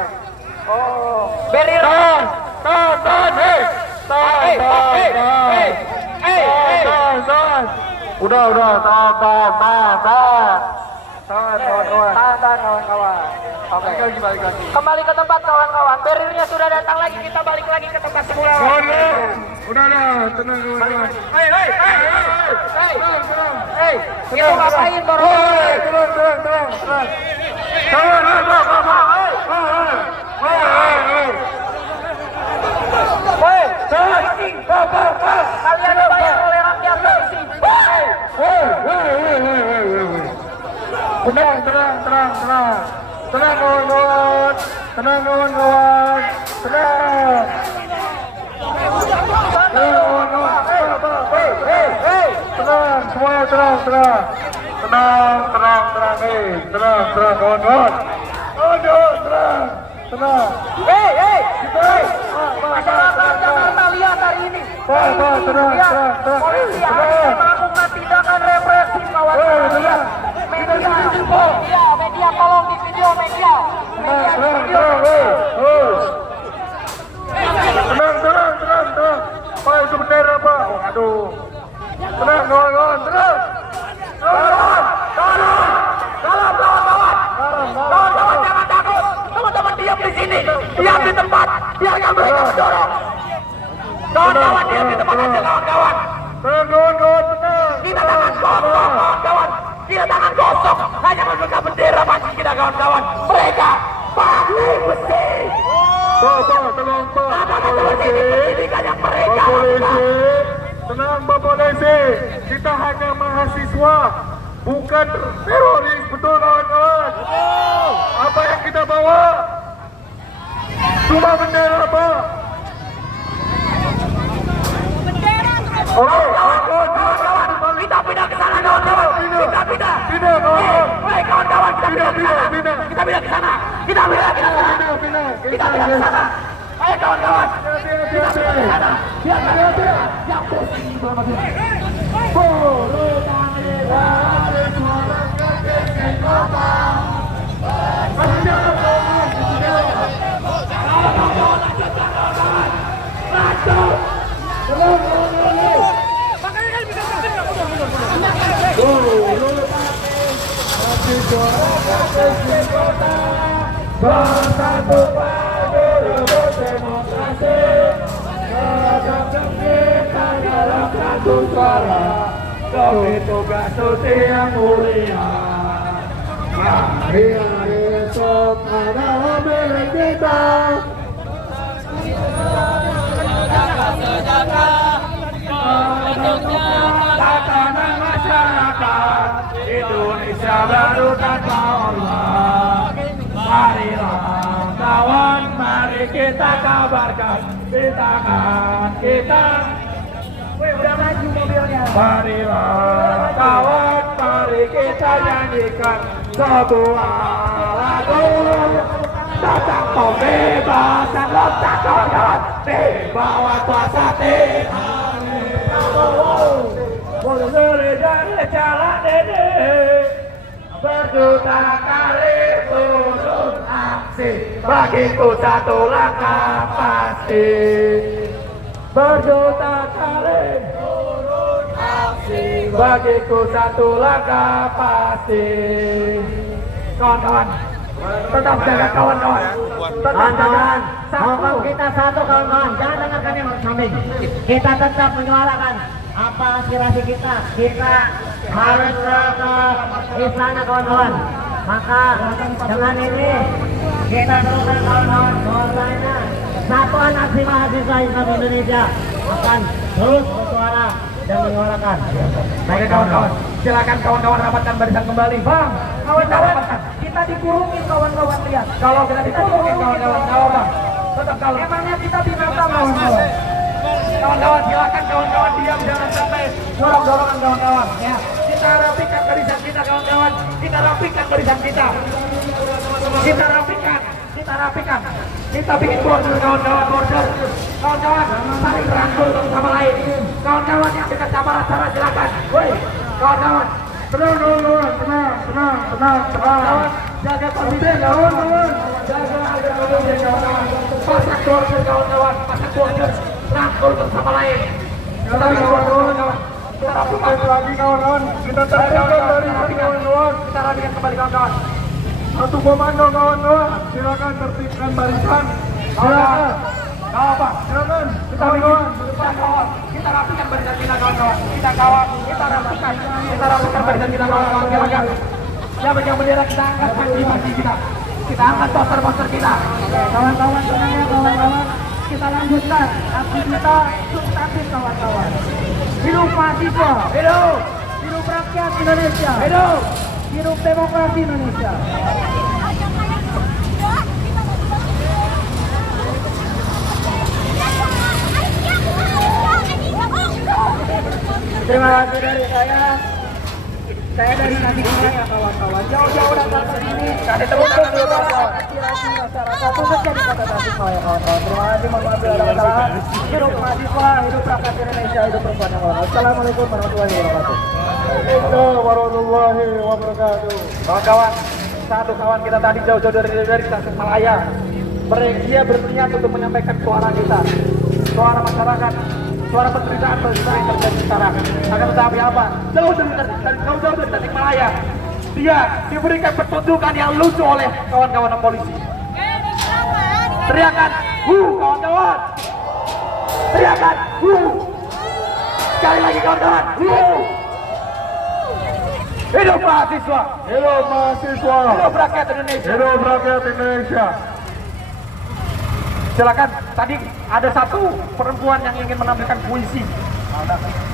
Oh, barrier. Udah, tahan kawan-kawan. Oke. Balik lagi. Kembali ke tempat kawan-kawan. Barriernya sudah datang lagi. Kita balik lagi ke tempat semula. Udah, tenang kawan-kawan. Hei, itu ngapain dorong? Tenang. Kalian dibayar oleh rakyat polisi. Tenang kawan-kawan. Tenang kawan-kawan, tenang. Tenang kawan-kawan. Tenang, semuanya tenang. Tenang kawan-kawan. Aduh, tenang. Masyarakat Jakarta lihat hari ini. Tenang. Polisi harus melakukan tindakan represif kawan-kawan. Media tolong di video media. Tenang. Pak, itu bendera, Pak. Aduh. Tenang, kawan-kawan, tenang. Kawan-kawan jangan takut. Teman-teman diam di sini. Diam di tempat. Biarkan mereka mendorong. Kawan-kawan diam di tempat aja kawan-kawan. Tenang, kawan-kawan, tenang. Kita tangan kosong kawan-kawan. Kita tangan kosong. Hanya memegang bendera panci kita kawan-kawan. Mereka pakai besi. Pak, tenang, Pak. Pak Polisi. Tenang, Pak Polisi. Kita hanya mahasiswa, bukan teroris, betul kawan-kawan? Apa yang kita bawa? Cuma bendera, Pak. Oke, Kawan-kawan, kita pindah ke sana kawan-kawan. Kita pindah. Pindah, kawan-kawan. Hei kawan-kawan, kita pindah ke sana. Pindah. Kita pindah ke sana. Kita pindah ke sana. Kita pindah ke sana. Ayo kawan-kawan. Kita pindah ke sana. Biar yang pusing bermaksud. Bersatu padu rebut demokrasi, gagap kita dalam satu suara, demi tugas suci yang mulia. Mari esok adalah milik kita. Tatanan masyarakat Indonesia baru tanpa Allah. Marilah kawan, mari kita kabarkan di tangan kita. Udah maju mobilnya. Marilah kawan, mari kita nyanyikan sebuah lagu tentang pembebasan lontar kawan di bawah kuasa Tuhan. Boleh jalan ini berjuta kali turun aksi, bagiku satu langkah pasti. Berjuta kali turun aksi, bagiku satu langkah pasti. Kawan-kawan, tetap jaga kawan-kawan. Kawan-kawan, hukum kita satu kawan-kawan. Jangan dengarkan yang samping. Kita tetap menyuarakan apa aspirasi kita. Kita harus ke istana kawan-kawan. Maka dengan ini kita teruskan kawan-kawan bahwasanya Satuan Aksi Mahasiswa Islam Indonesia akan terus bersuara dan menyuarakan. Baik kawan-kawan, silakan kawan-kawan rapatkan barisan kembali. Bang, kawan-kawan, kita dikurungin kawan-kawan, lihat. Kalau kita dikurungin kawan-kawan, bang. Tetap kalau. Emangnya kita binatang kawan-kawan. Kawan-kawan, silakan kawan-kawan diam, jangan sampai dorong-dorongan kawan-kawan. Ya, kita rapikan barisan kita kawan-kawan. Kita rapikan barisan kita. Kita rapikan. Kita bikin border kawan-kawan, border. Kawan-kawan, saling rangkul satu sama lain. Kawan-kawan yang dekat sama acara silakan. Woi, kawan-kawan. Tenang, kawan-kawan, tenang. Jaga kondisi kawan-kawan. Jaga kondisi kawan-kawan. Pasang border kawan-kawan, pasang border. Rangkul bersama lain. Tenang, kawan-kawan. Kita rapikan. Lagi kawan-kawan, kita tertipkan dari kawan-kawan. Kita rapikan kembali kawan-kawan. Satu komando kawan-kawan, silakan tertibkan barisan. Silakan. Apa? Silakan. Kita kawan. Kita rapikan barisan kita kawan-kawan. Kita kawal. Kita rapikan barisan kita kawan-kawan. Silakan. Siapa yang bendera kita angkat panci kita. Kita angkat poster-poster kita. Kawan-kawan semuanya kawan-kawan, kita lanjutkan aksi kita substantif kawan-kawan. Hidup mahasiswa, hidup rakyat Indonesia, hidup demokrasi Indonesia. Terima kasih dari saya. Saya dari Tasikmalaya kawan-kawan. Jauh-jauh datang ke sini. Kami teruntuk di aspirasi masyarakat khususnya di kota Tasikmalaya kawan-kawan. Terima kasih, mohon maaf bila ada kesalahan. Hidup mahasiswa, hidup rakyat Indonesia, hidup perempuan yang kawan. Assalamualaikum warahmatullahi wabarakatuh. Waalaikumsalam warahmatullahi wabarakatuh. Kawan-kawan, satu kawan kita tadi jauh-jauh dari Tasikmalaya. Dia berniat untuk menyampaikan suara kita, suara masyarakat, suara penderitaan yang terjadi sekarang. Akan tetapi apa? Jauh-jauh dari Tasikmalaya, dia diberikan pertunjukan yang lucu oleh kawan-kawan polisi. Teriakan, kawan-kawan! Teriakan, sekali lagi kawan-kawan, Hidup mahasiswa! Hidup mahasiswa! Hidup rakyat Indonesia! Hidup rakyat Indonesia! Silakan, tadi ada satu perempuan yang ingin menampilkan puisi.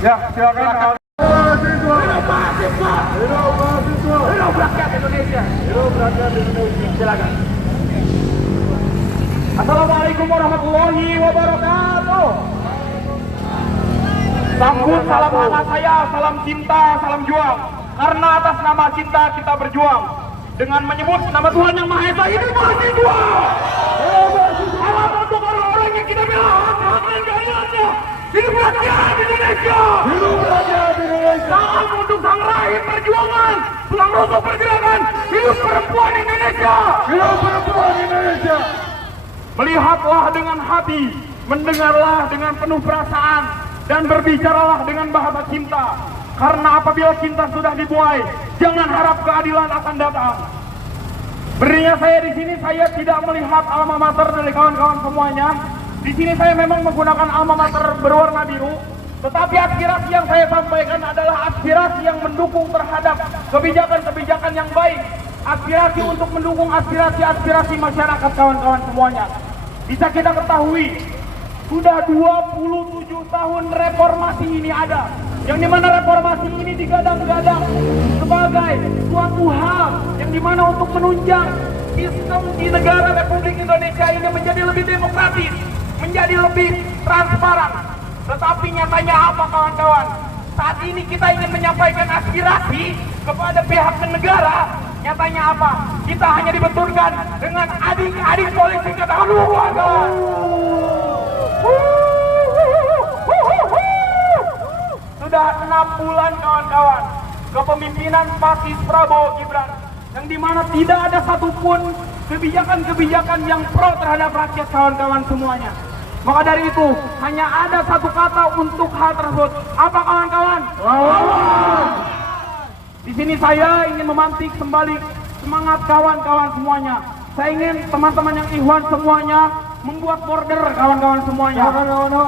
Ya, silakan. Mahasiswa! Hidup mahasiswa! Hidup mahasiswa! Hidup rakyat Indonesia! Hidup rakyat Indonesia! Silakan. Assalamualaikum warahmatullahi wabarakatuh. Sambut salam anak saya, salam cinta, salam juang. Karena atas nama cinta kita berjuang. Dengan menyebut nama Tuhan Yang Maha Esa, hidup mahasiswa! Salam untuk orang-orang yang kita bela, hak-hak dan keadilannya. Hidup rakyat Indonesia! Hidup rakyat Indonesia! Salam untuk sang rahim perjuangan, tulang rusuk pergerakan. Hidup perempuan Indonesia! Hidup perempuan Indonesia! Melihatlah dengan hati, mendengarlah dengan penuh perasaan, dan berbicaralah dengan bahasa cinta. Karena apabila cinta sudah dibuai, jangan harap keadilan akan datang. Berdirinya saya di sini, saya tidak melihat alma mater dari kawan-kawan semuanya. Di sini saya memang menggunakan alma mater berwarna biru, tetapi aspirasi yang saya sampaikan adalah aspirasi yang mendukung terhadap kebijakan-kebijakan yang baik. Aspirasi untuk mendukung aspirasi-aspirasi masyarakat kawan-kawan semuanya. Bisa kita ketahui, sudah 27 tahun reformasi ini ada. Yang dimana reformasi ini digadang-gadang sebagai suatu hal yang dimana untuk menunjang sistem di negara Republik Indonesia ini menjadi lebih demokratis, menjadi lebih transparan. Tetapi nyatanya apa kawan-kawan? Saat ini kita ingin menyampaikan aspirasi kepada pihak negara. Nyatanya apa? Kita hanya dibenturkan dengan adik-adik polisi. Katakan kawan-kawan. Sudah 6 bulan kawan-kawan kepemimpinan fasis Prabowo Gibran, yang dimana tidak ada satupun kebijakan-kebijakan yang pro terhadap rakyat kawan-kawan semuanya. Maka dari itu hanya ada satu kata untuk hal tersebut. Apa kawan-kawan? Di sini saya ingin memantik kembali semangat kawan-kawan semuanya. Saya ingin teman-teman yang ikhwan semuanya membuat border kawan-kawan semuanya.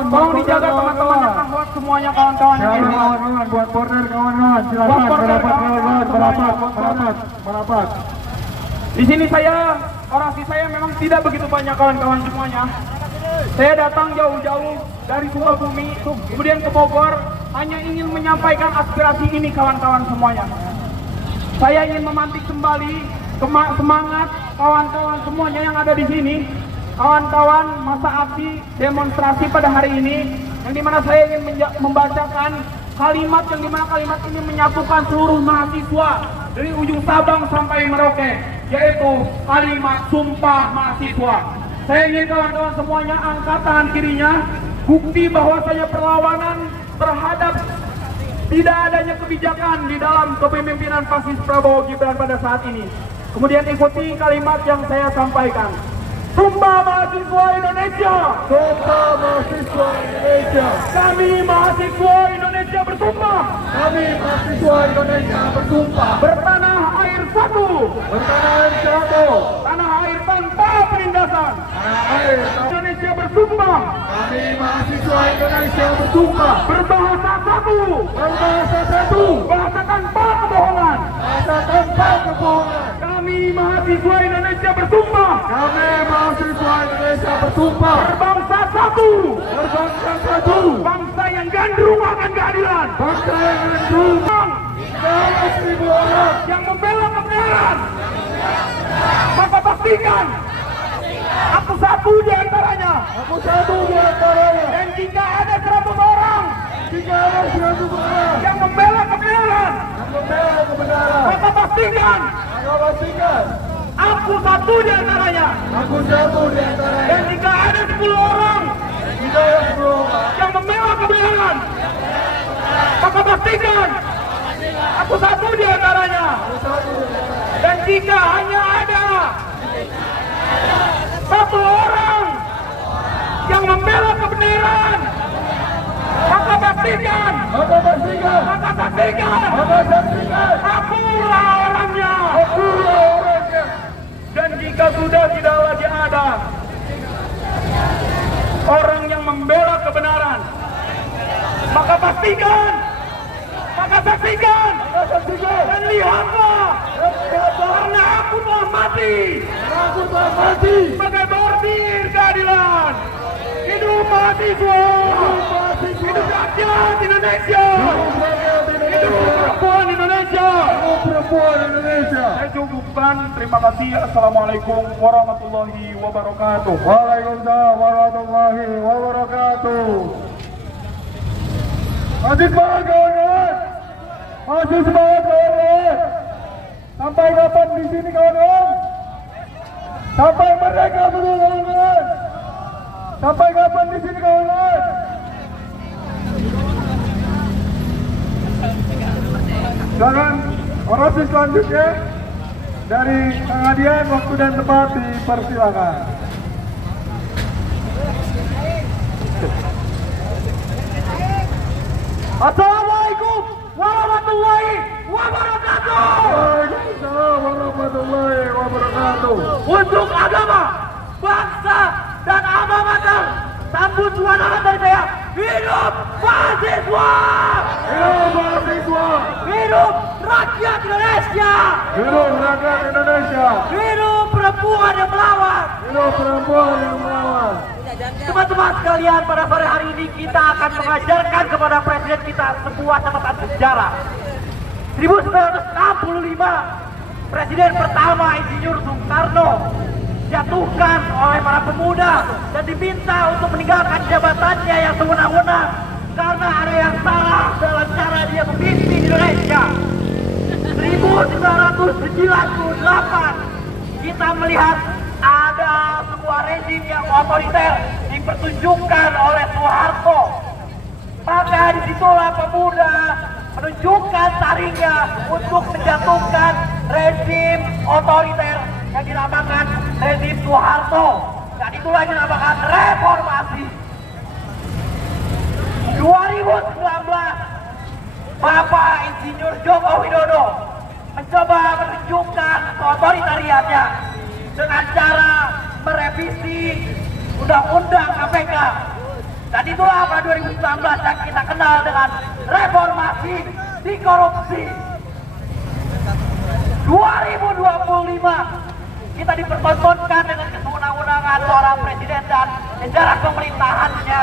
Tolong dijaga teman-teman yang akhwat semuanya kawan-kawan yang ikhwan. Buat border kawan-kawan. Silakan merapat. Di sini orasi saya memang tidak begitu banyak kawan-kawan semuanya. Saya datang jauh-jauh dari Sukabumi, kemudian ke Bogor, hanya ingin menyampaikan aspirasi ini kawan-kawan semuanya. Saya ingin memantik kembali semangat kawan-kawan semuanya yang ada di sini. Kawan-kawan, masa aksi demonstrasi pada hari ini, yang dimana saya ingin membacakan kalimat yang dimana kalimat ini menyatukan seluruh mahasiswa dari ujung Sabang sampai Merauke, yaitu kalimat Sumpah Mahasiswa. Saya ingin kawan-kawan semuanya angkat tangan kirinya, bukti bahwasanya perlawanan terhadap tidak adanya kebijakan di dalam kepemimpinan fasis Prabowo Gibran pada saat ini. Kemudian ikuti kalimat yang saya sampaikan. Sumpah Mahasiswa Indonesia! Sumpah Mahasiswa Indonesia! Kami mahasiswa Indonesia bersumpah! Kami mahasiswa Indonesia bersumpah! Bertanah air satu! Bertanah air satu! Tanah air tanpa penindasan! Tanah air Indonesia bersumpah! Kami mahasiswa Indonesia bersumpah! Berbahasa satu! Berbahasa satu! Bahasa tanpa kebohongan! Bahasa tanpa kebohongan! Kami mahasiswa Indonesia bersumpah! Kami mahasiswa Indonesia bersumpah! Berbangsa satu! Berbangsa satu! Bangsa yang gandrung akan keadilan! Bangsa yang gandrung! 100.000 orang Yang membela kebenaran! Maka pastikan aku satu di antaranya. Aku satu di antaranya. Dan jika ada 100 orang Jika ada suatu orang yang membela kebenaran, maka pastikan aku satu di antaranya. Dan jika ada 10 orang yang membela kebenaran, maka pastikan aku satu di antaranya. Dan jika hanya ada 1 orang yang membela kebenaran, maka pastikan akulah orangnya. Dan jika sudah tidak lagi ada orang yang membela kebenaran, maka pastikan, maka saksikan dan lihatlah, karena aku telah mati sebagai bordir keadilan. Hidup mahasiswa, hidup rakyat Indonesia, hidup perempuan Indonesia. Saya cukupkan, terima kasih. Assalamualaikum warahmatullahi wabarakatuh. Waalaikumsalam warahmatullahi wabarakatuh. Masih semangat kawan-kawan. Masih semangat kawan-kawan. Sampai kapan di sini kawan-kawan? Sampai mereka betul kawan-kawan. Sampai kapan di sini kawan-kawan? Silakan orasi selanjutnya dari Kang Adian, waktu dan tempat dipersilakan. Assalamualaikum warahmatullahi wabarakatuh. Waalaikumsalam warahmatullahi wabarakatuh. Untuk agama, bangsa, dan alma mater, sambut suara dari saya. Hidup mahasiswa! Hidup mahasiswa! Hidup rakyat Indonesia! Hidup rakyat Indonesia! Hidup perempuan yang melawan! Hidup perempuan yang melawan! Teman-teman sekalian, pada sore hari ini kita akan mengajarkan kepada presiden kita sebuah catatan sejarah. 1965, presiden pertama Insinyur Soekarno dijatuhkan oleh para pemuda dan diminta untuk meninggalkan jabatannya yang sewenang-wenang karena ada yang salah dalam cara dia memimpin Indonesia. 1998 kita melihat ada sebuah rezim yang otoriter dipertunjukkan oleh Soeharto. Maka disitulah pemuda menunjukkan taringnya untuk menjatuhkan rezim otoriter yang dinamakan rezim Soeharto. Dan itulah yang dinamakan reformasi. 2019 Bapak Insinyur Joko Widodo mencoba menunjukkan otoritariannya dengan cara merevisi Undang-Undang KPK. Dan itulah pada 2019 yang kita kenal dengan reformasi di korupsi. 2025 kita dipertontonkan dengan kesewenang-wenangan seorang presiden dan jajaran pemerintahannya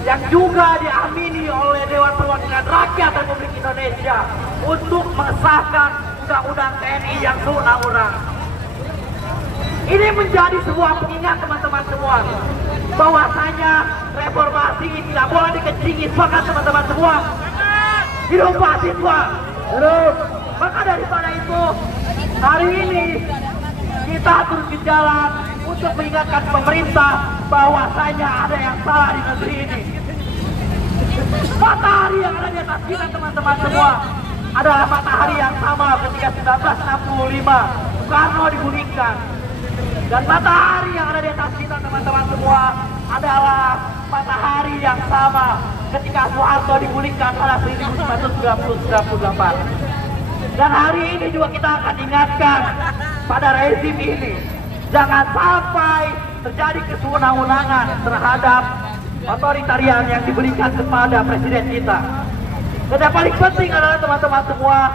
yang juga diamini oleh Dewan Perwakilan Rakyat Republik Indonesia untuk mengesahkan Undang-Undang TNI yang sewenang-wenang. Ini menjadi sebuah pengingat teman-teman semua bahwasanya reformasi tidak boleh dikencingi. Sepakat teman-teman semua? Hidup mahasiswa! Hidup! Maka daripada itu, hari ini kita turun ke jalan untuk mengingatkan pemerintah bahwasanya ada yang salah di negeri ini. Matahari yang ada di atas kita teman-teman semua adalah matahari yang sama ketika 1965 Soekarno digulingkan. Dan matahari yang ada di atas kita teman-teman semua adalah matahari yang sama ketika Soeharto digulingkan pada 1998. Dan hari ini juga kita akan ingatkan pada rezim ini, jangan sampai terjadi kesewenang-wenangan terhadap otoritarian yang diberikan kepada presiden kita. Dan yang paling penting adalah teman-teman semua,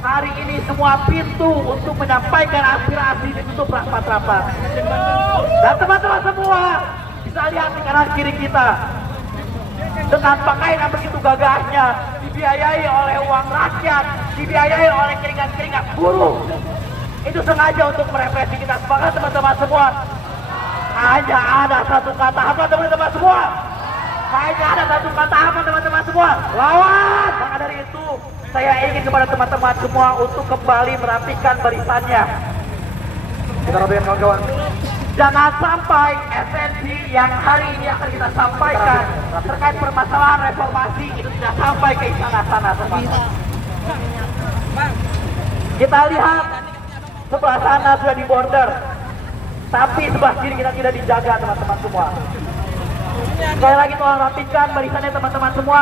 hari ini semua pintu untuk menyampaikan aspirasi ditutup rapat-rapat. Dan teman-teman semua bisa lihat di kanan kiri kita, dengan pakaian yang begitu gagahnya, dibiayai oleh uang rakyat, dibiayai oleh keringat-keringat buruh. Itu sengaja untuk merepresi kita. Semangat teman-teman semua. Hanya ada satu kata, apa teman-teman semua? Kayaknya ada satu kata apa teman-teman semua? Lawan! Maka dari itu, saya ingin kepada teman-teman semua untuk kembali merapikan barisannya. Kita rapikan kawan-kawan. Jangan sampai esensi yang hari ini akan kita sampaikan terkait permasalahan reformasi itu tidak sampai ke istana sana, teman-teman. Kita lihat sebelah sana sudah di border, tapi sebelah kiri kita tidak dijaga, teman-teman semua. Sekali lagi tolong rapikan barisannya, teman-teman semua.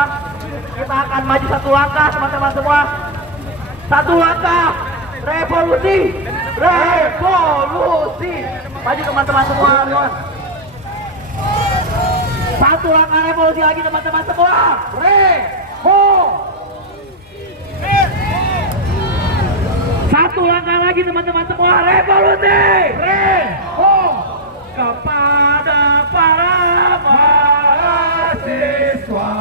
Kita akan maju satu langkah, teman-teman semua. Satu langkah, revolusi, revolusi. Maju teman-teman semua. Satu langkah revolusi lagi, teman-teman semua. Satu langkah lagi, teman-teman semua. Revolusi, kepada para mahasiswa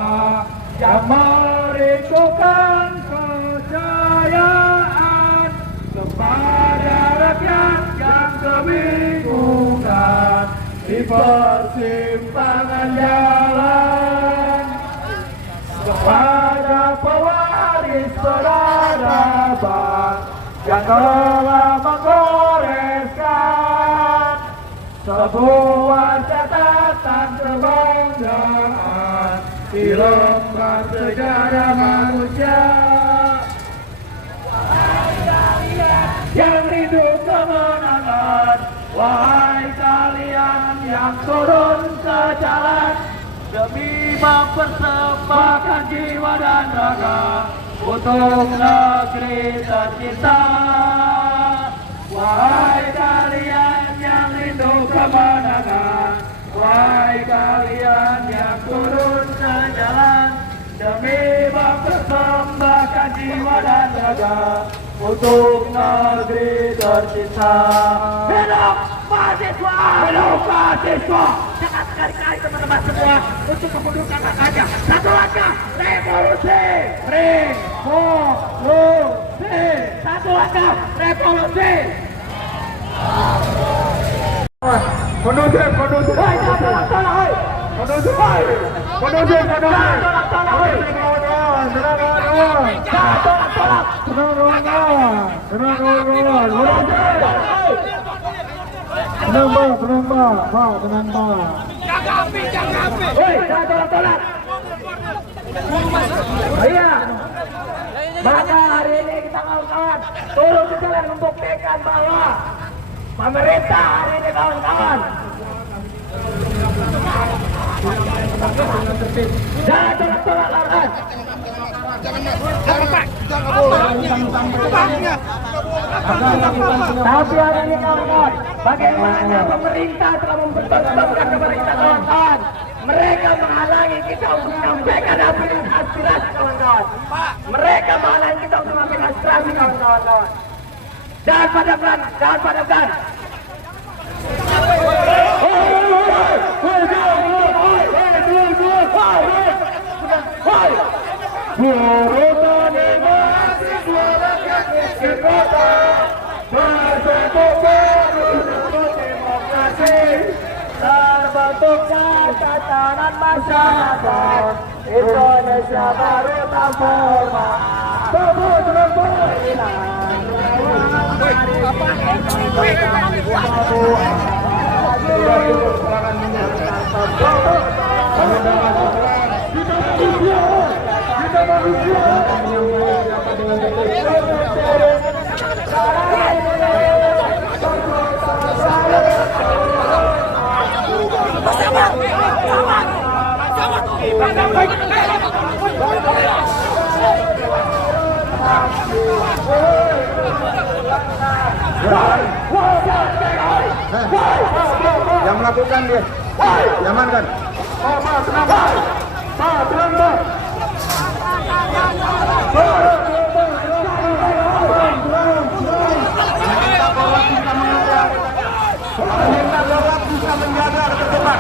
yang merindukan kejayaan, kepada rakyat yang kebingungan di persimpangan jalan, kepada pewaris peradaban yang telah menggoreskan sebuah catatan kebanggaan di lembar sejarah manusia. Yang rindu kemenangan, wahai kalian yang turun ke jalan demi mempersembahkan jiwa dan raga untuk negeri tercinta. Wahai kalian yang rindu kemenangan, wahai kalian yang turun ke jalan demi mempersembahkan jiwa dan raga untuk negeri tercinta. Hidup mahasiswa! Hidup mahasiswa! Jangan sekali-kali teman-teman semua untuk memundurkan langkahnya. Satu langkah, revolusi! Revolusi! Satu langkah, revolusi! Kondusif. Hai, tolak, hai! Kondusif. Tolak. Iya. Maka hari ini kita kawan-kawan turun ke jalan membuktikan bahwa pemerintah hari ini kawan-kawan jangan tolak lawan. Tapi hari ini kawan-kawan, bagaimana pemerintah telah mempertontonkan kepada kita kawan-kawan. Mereka menghalangi kita untuk menyampaikan aspirasi kawan-kawan. Mereka menghalangi kita untuk menyampaikan aspirasi kawan-kawan. Jangan padamkan. Terbentuknya tatanan masyarakat Indonesia baru Yang melakukan dia, nyaman kan? Bisa menjaga ketertiban.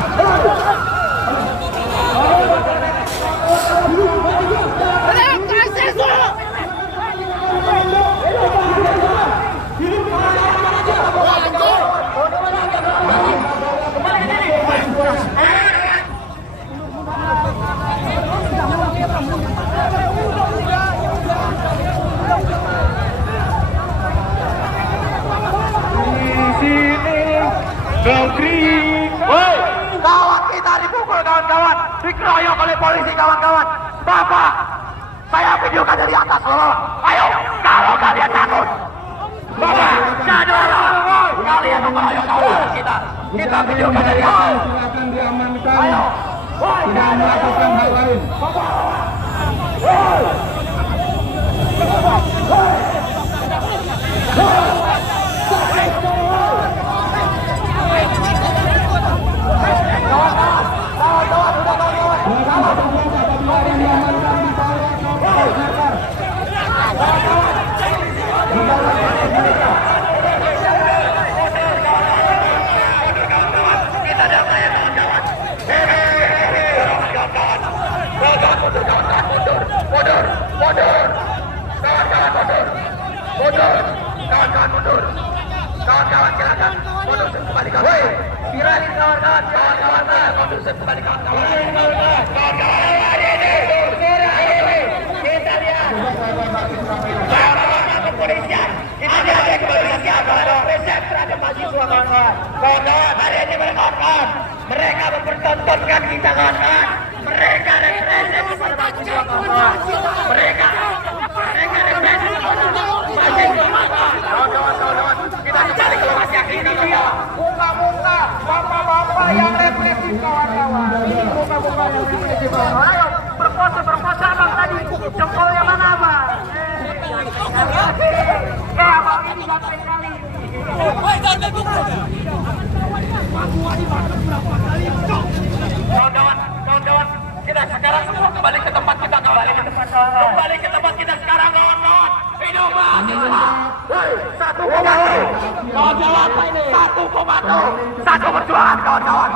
kumpul kawan-kawan, dikeroyok oleh polisi kawan-kawan. Bapak, saya videokan dari atas loh. Ayo, kalau kalian takut, Bapak, jangan kalian mengeroyok kawan kita. Kita videokan dari atas. Silakan diamankan. Ayo, Tidak melakukan hal lain. Kawan-kawan silakan mundur kembali kawan. Viralin kawan-kawan, mundur kembali kawan-kawan. Kita lihat. Kepolisian, kita lihat kepolisian represif terhadap mahasiswa kawan-kawan. Kawan-kawan, hari ini mereka mempertontonkan kita kawan-kawan. Mereka represif kepada mahasiswa kawan-kawan. Mereka represif kawan-kawan. Kita kembali ke lokasi yang ini dia. Muka-muka bapak-bapak yang represif kawan-kawan. Ini muka-muka yang represif kawan-kawan. Ayo berpose abang tadi. Jempolnya mana abang? Abang ini sampai kali. Kawan-kawan, kita sekarang semua kembali ke tempat kita. Kembali ke tempat kita sekarang kawan-kawan. Hidup mahasiswa. Satu komando. Kawan-kawan, satu komando. Satu perjuangan kawan-kawan.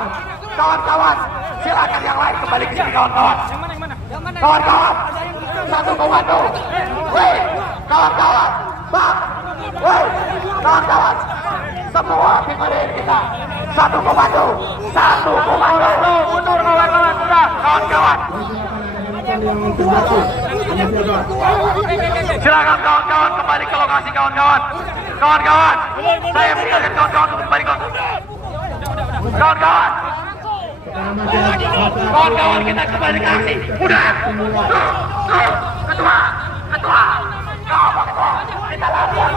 Kawan-kawan, silakan yang lain kembali ke sini kawan-kawan. Kawan-kawan, satu komando. Woi, kawan-kawan, bang. Woi, kawan-kawan, semua pimpinan kita. Satu komando. Mundur kawan-kawan, sudah. Kawan-kawan. Silakan kawan-kawan kembali ke lokasi kawan-kawan. Kawan-kawan, saya mengingatkan kawan-kawan untuk kembali ke kawan-kawan. Kawan-kawan, kita kembali ke aksi. Udah. Ketua. Ketua. Kita lakukan.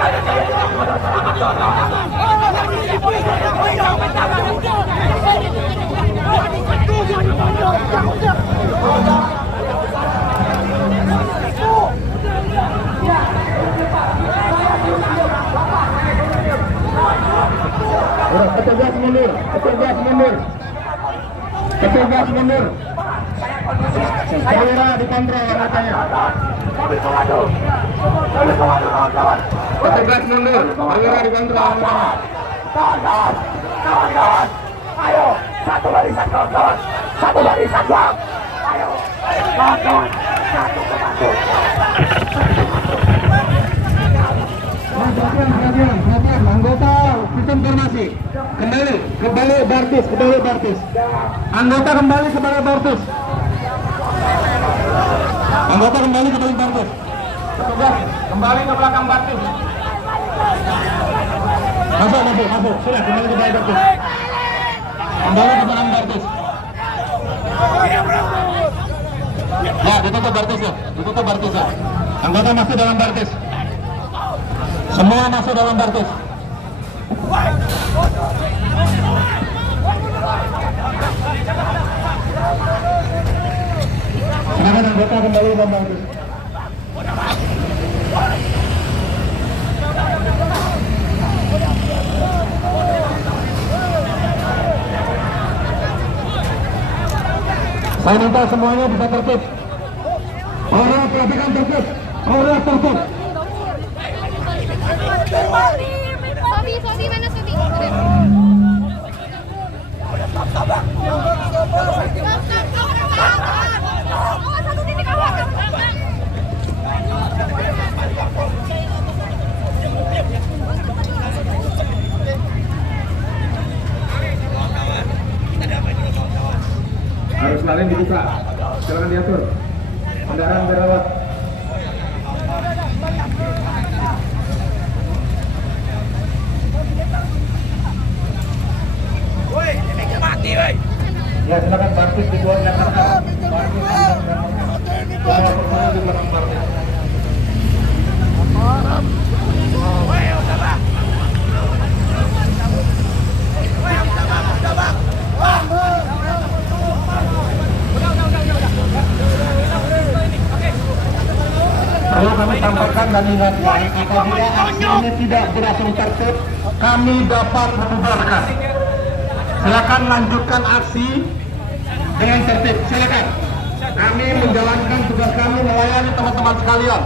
Petugas mundur. Kamera dikontrol katanya. Petugas mundur. Kamera dikontrol katanya. Kawan-kawan, ayo satu barisan kawan-kawan, ayo kawan-kawan, satu komando. Perhatian, anggota sistem informasi. Kembali Bartis. Anggota kembali ke balai Bartis. Petugas kembali ke belakang Bartis. Masuk. Sudah kembali ke balai Bartis. Ya, ditutup Bartis ya. Anggota masuk dalam Bartis. Semua masuk dalam Bartis. Silakan anggota kembali ke Bartis. Saya minta semuanya bisa tertib. Orang perhatikan tertib. Sobi, mana Sobi? Satu titik awal. Harus lain dibuka. Silakan diatur. Kendaraan berawat. Ya silakan Bartis di luar Jakarta. Bartis dan semua personil di belakang Bartis. Perlu kami sampaikan dan ingatkan, apabila aksi ini tidak berlangsung tertib, kami dapat membubarkan. Silakan lanjutkan aksi dengan tertib. Silakan. Kami menjalankan tugas kami melayani teman-teman sekalian.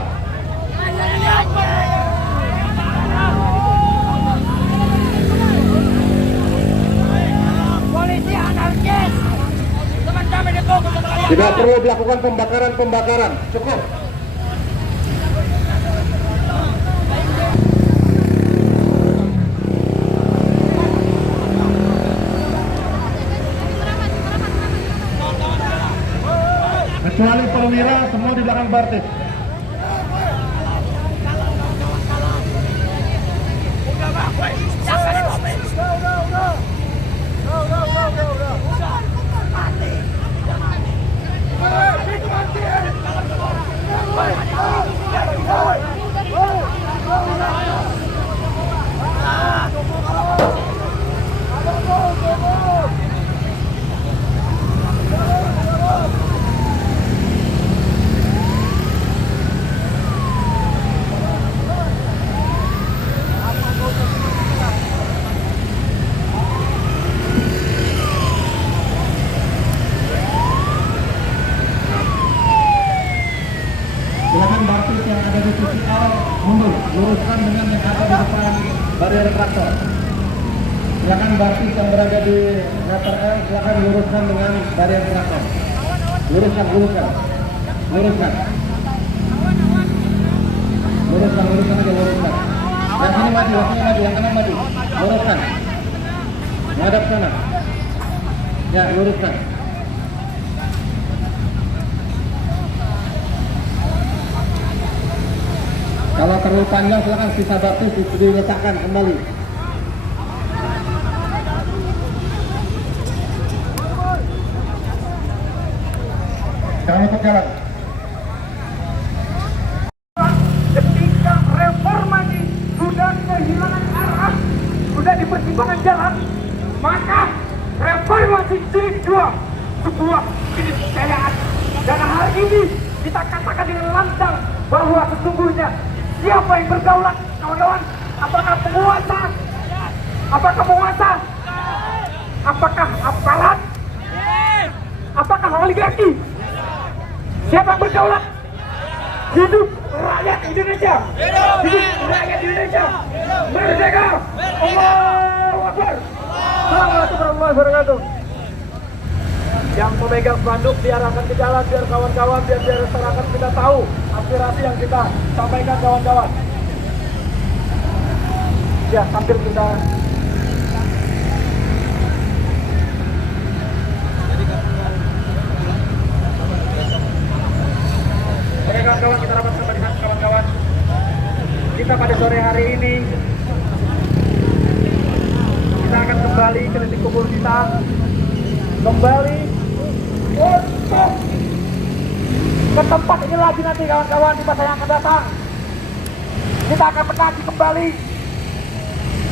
Polisi anarkis. Teman kami dipukul. Tidak perlu dilakukan pembakaran. Cukup. Kecuali perwira, semua di belakang Bartis. Silakan Bartis yang ada di sisi A mundur, luruskan dengan yang ada di depan barier traktor. Silakan Bartis yang berada di meter L, silakan luruskan dengan barier traktor. Luruskan. Luruskan aja. Yang sini maju, yang kanan maju. Luruskan. Menghadap sana. Ya, luruskan. Kalau terlalu panjang silakan sisa Bartis diletakkan kembali. Jangan untuk jalan. Ketika reformasi sudah kehilangan arah, sudah di persimpangan jalan, maka reformasi jilid 2 sebuah keniscayaan. Dan hal ini kita katakan dengan lantang bahwa sesungguhnya siapa yang berdaulat, kawan-kawan? Apakah penguasa? Apakah penguasa? Apakah aparat? Apakah oligarki? Siapa yang berdaulat? Hidup rakyat Indonesia. Hidup rakyat Indonesia. Merdeka. Allahu Akbar. Assalamualaikum warahmatullahi wabarakatuh. Yang memegang spanduk diarahkan ke jalan biar kawan-kawan, biar masyarakat kita tahu aspirasi yang kita sampaikan kawan-kawan. Ya, sambil kita oke kawan-kawan, kita rapat sampai di sana kawan-kawan. Kita pada sore hari ini kita akan kembali ke titik kumpul kita, kembali untuk ke tempat ini lagi nanti kawan-kawan di masa yang akan datang. Kita akan menagih kembali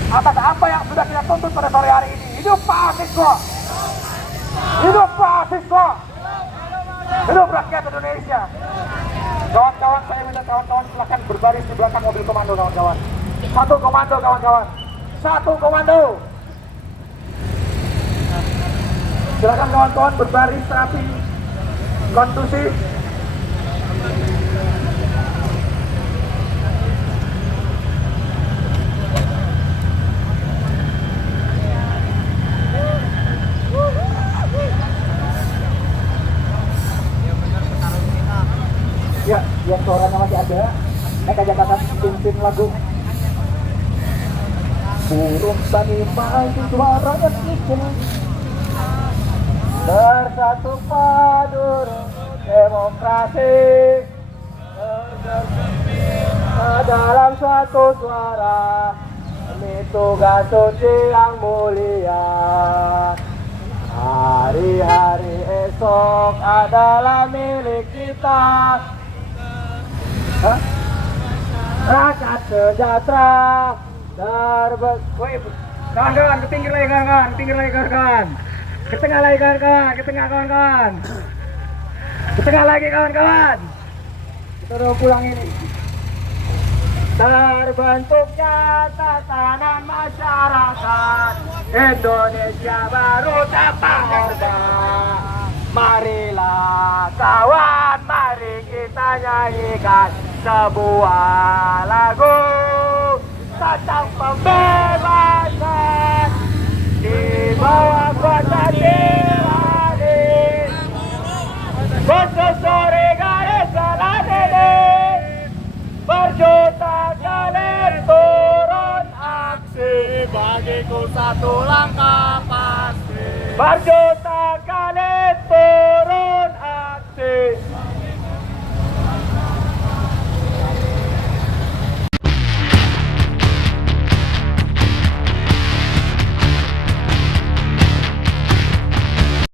atas apa yang sudah kita tuntut pada sore hari ini. Hidup mahasiswa, hidup mahasiswa, hidup rakyat Indonesia. Kawan-kawan, saya minta kawan-kawan silahkan berbaris di belakang mobil komando kawan-kawan. Satu komando kawan-kawan, satu komando. Silakan kawan-kawan berbaris rapi, kondusif. Ya, yang suaranya masih ada. Aja kata pimpin lagu. Burung tani mahasiswa rakyat Indonesia bersatu padu demokrasi dalam satu suara demi tugas suci yang mulia hari-hari besok adalah milik kita. Rakyat sejahtera kawan-kawan, ke pinggir lagi kawan-kawan, pinggir lagi kawan-kawan, ke tengah lagi kawan-kawan, ke tengah kawan-kawan, ke tengah lagi kawan-kawan. Kita udah pulang ini. Terbentuknya tatanan masyarakat Indonesia baru tanpa orba. Marilah kawan, mari kita nyanyikan sebuah lagu tentang pembebasan di bawah kuasa tirani. Bersusuri garis selatan, berjuta kali turun aksi, bagiku satu langkah pasti. Berjuta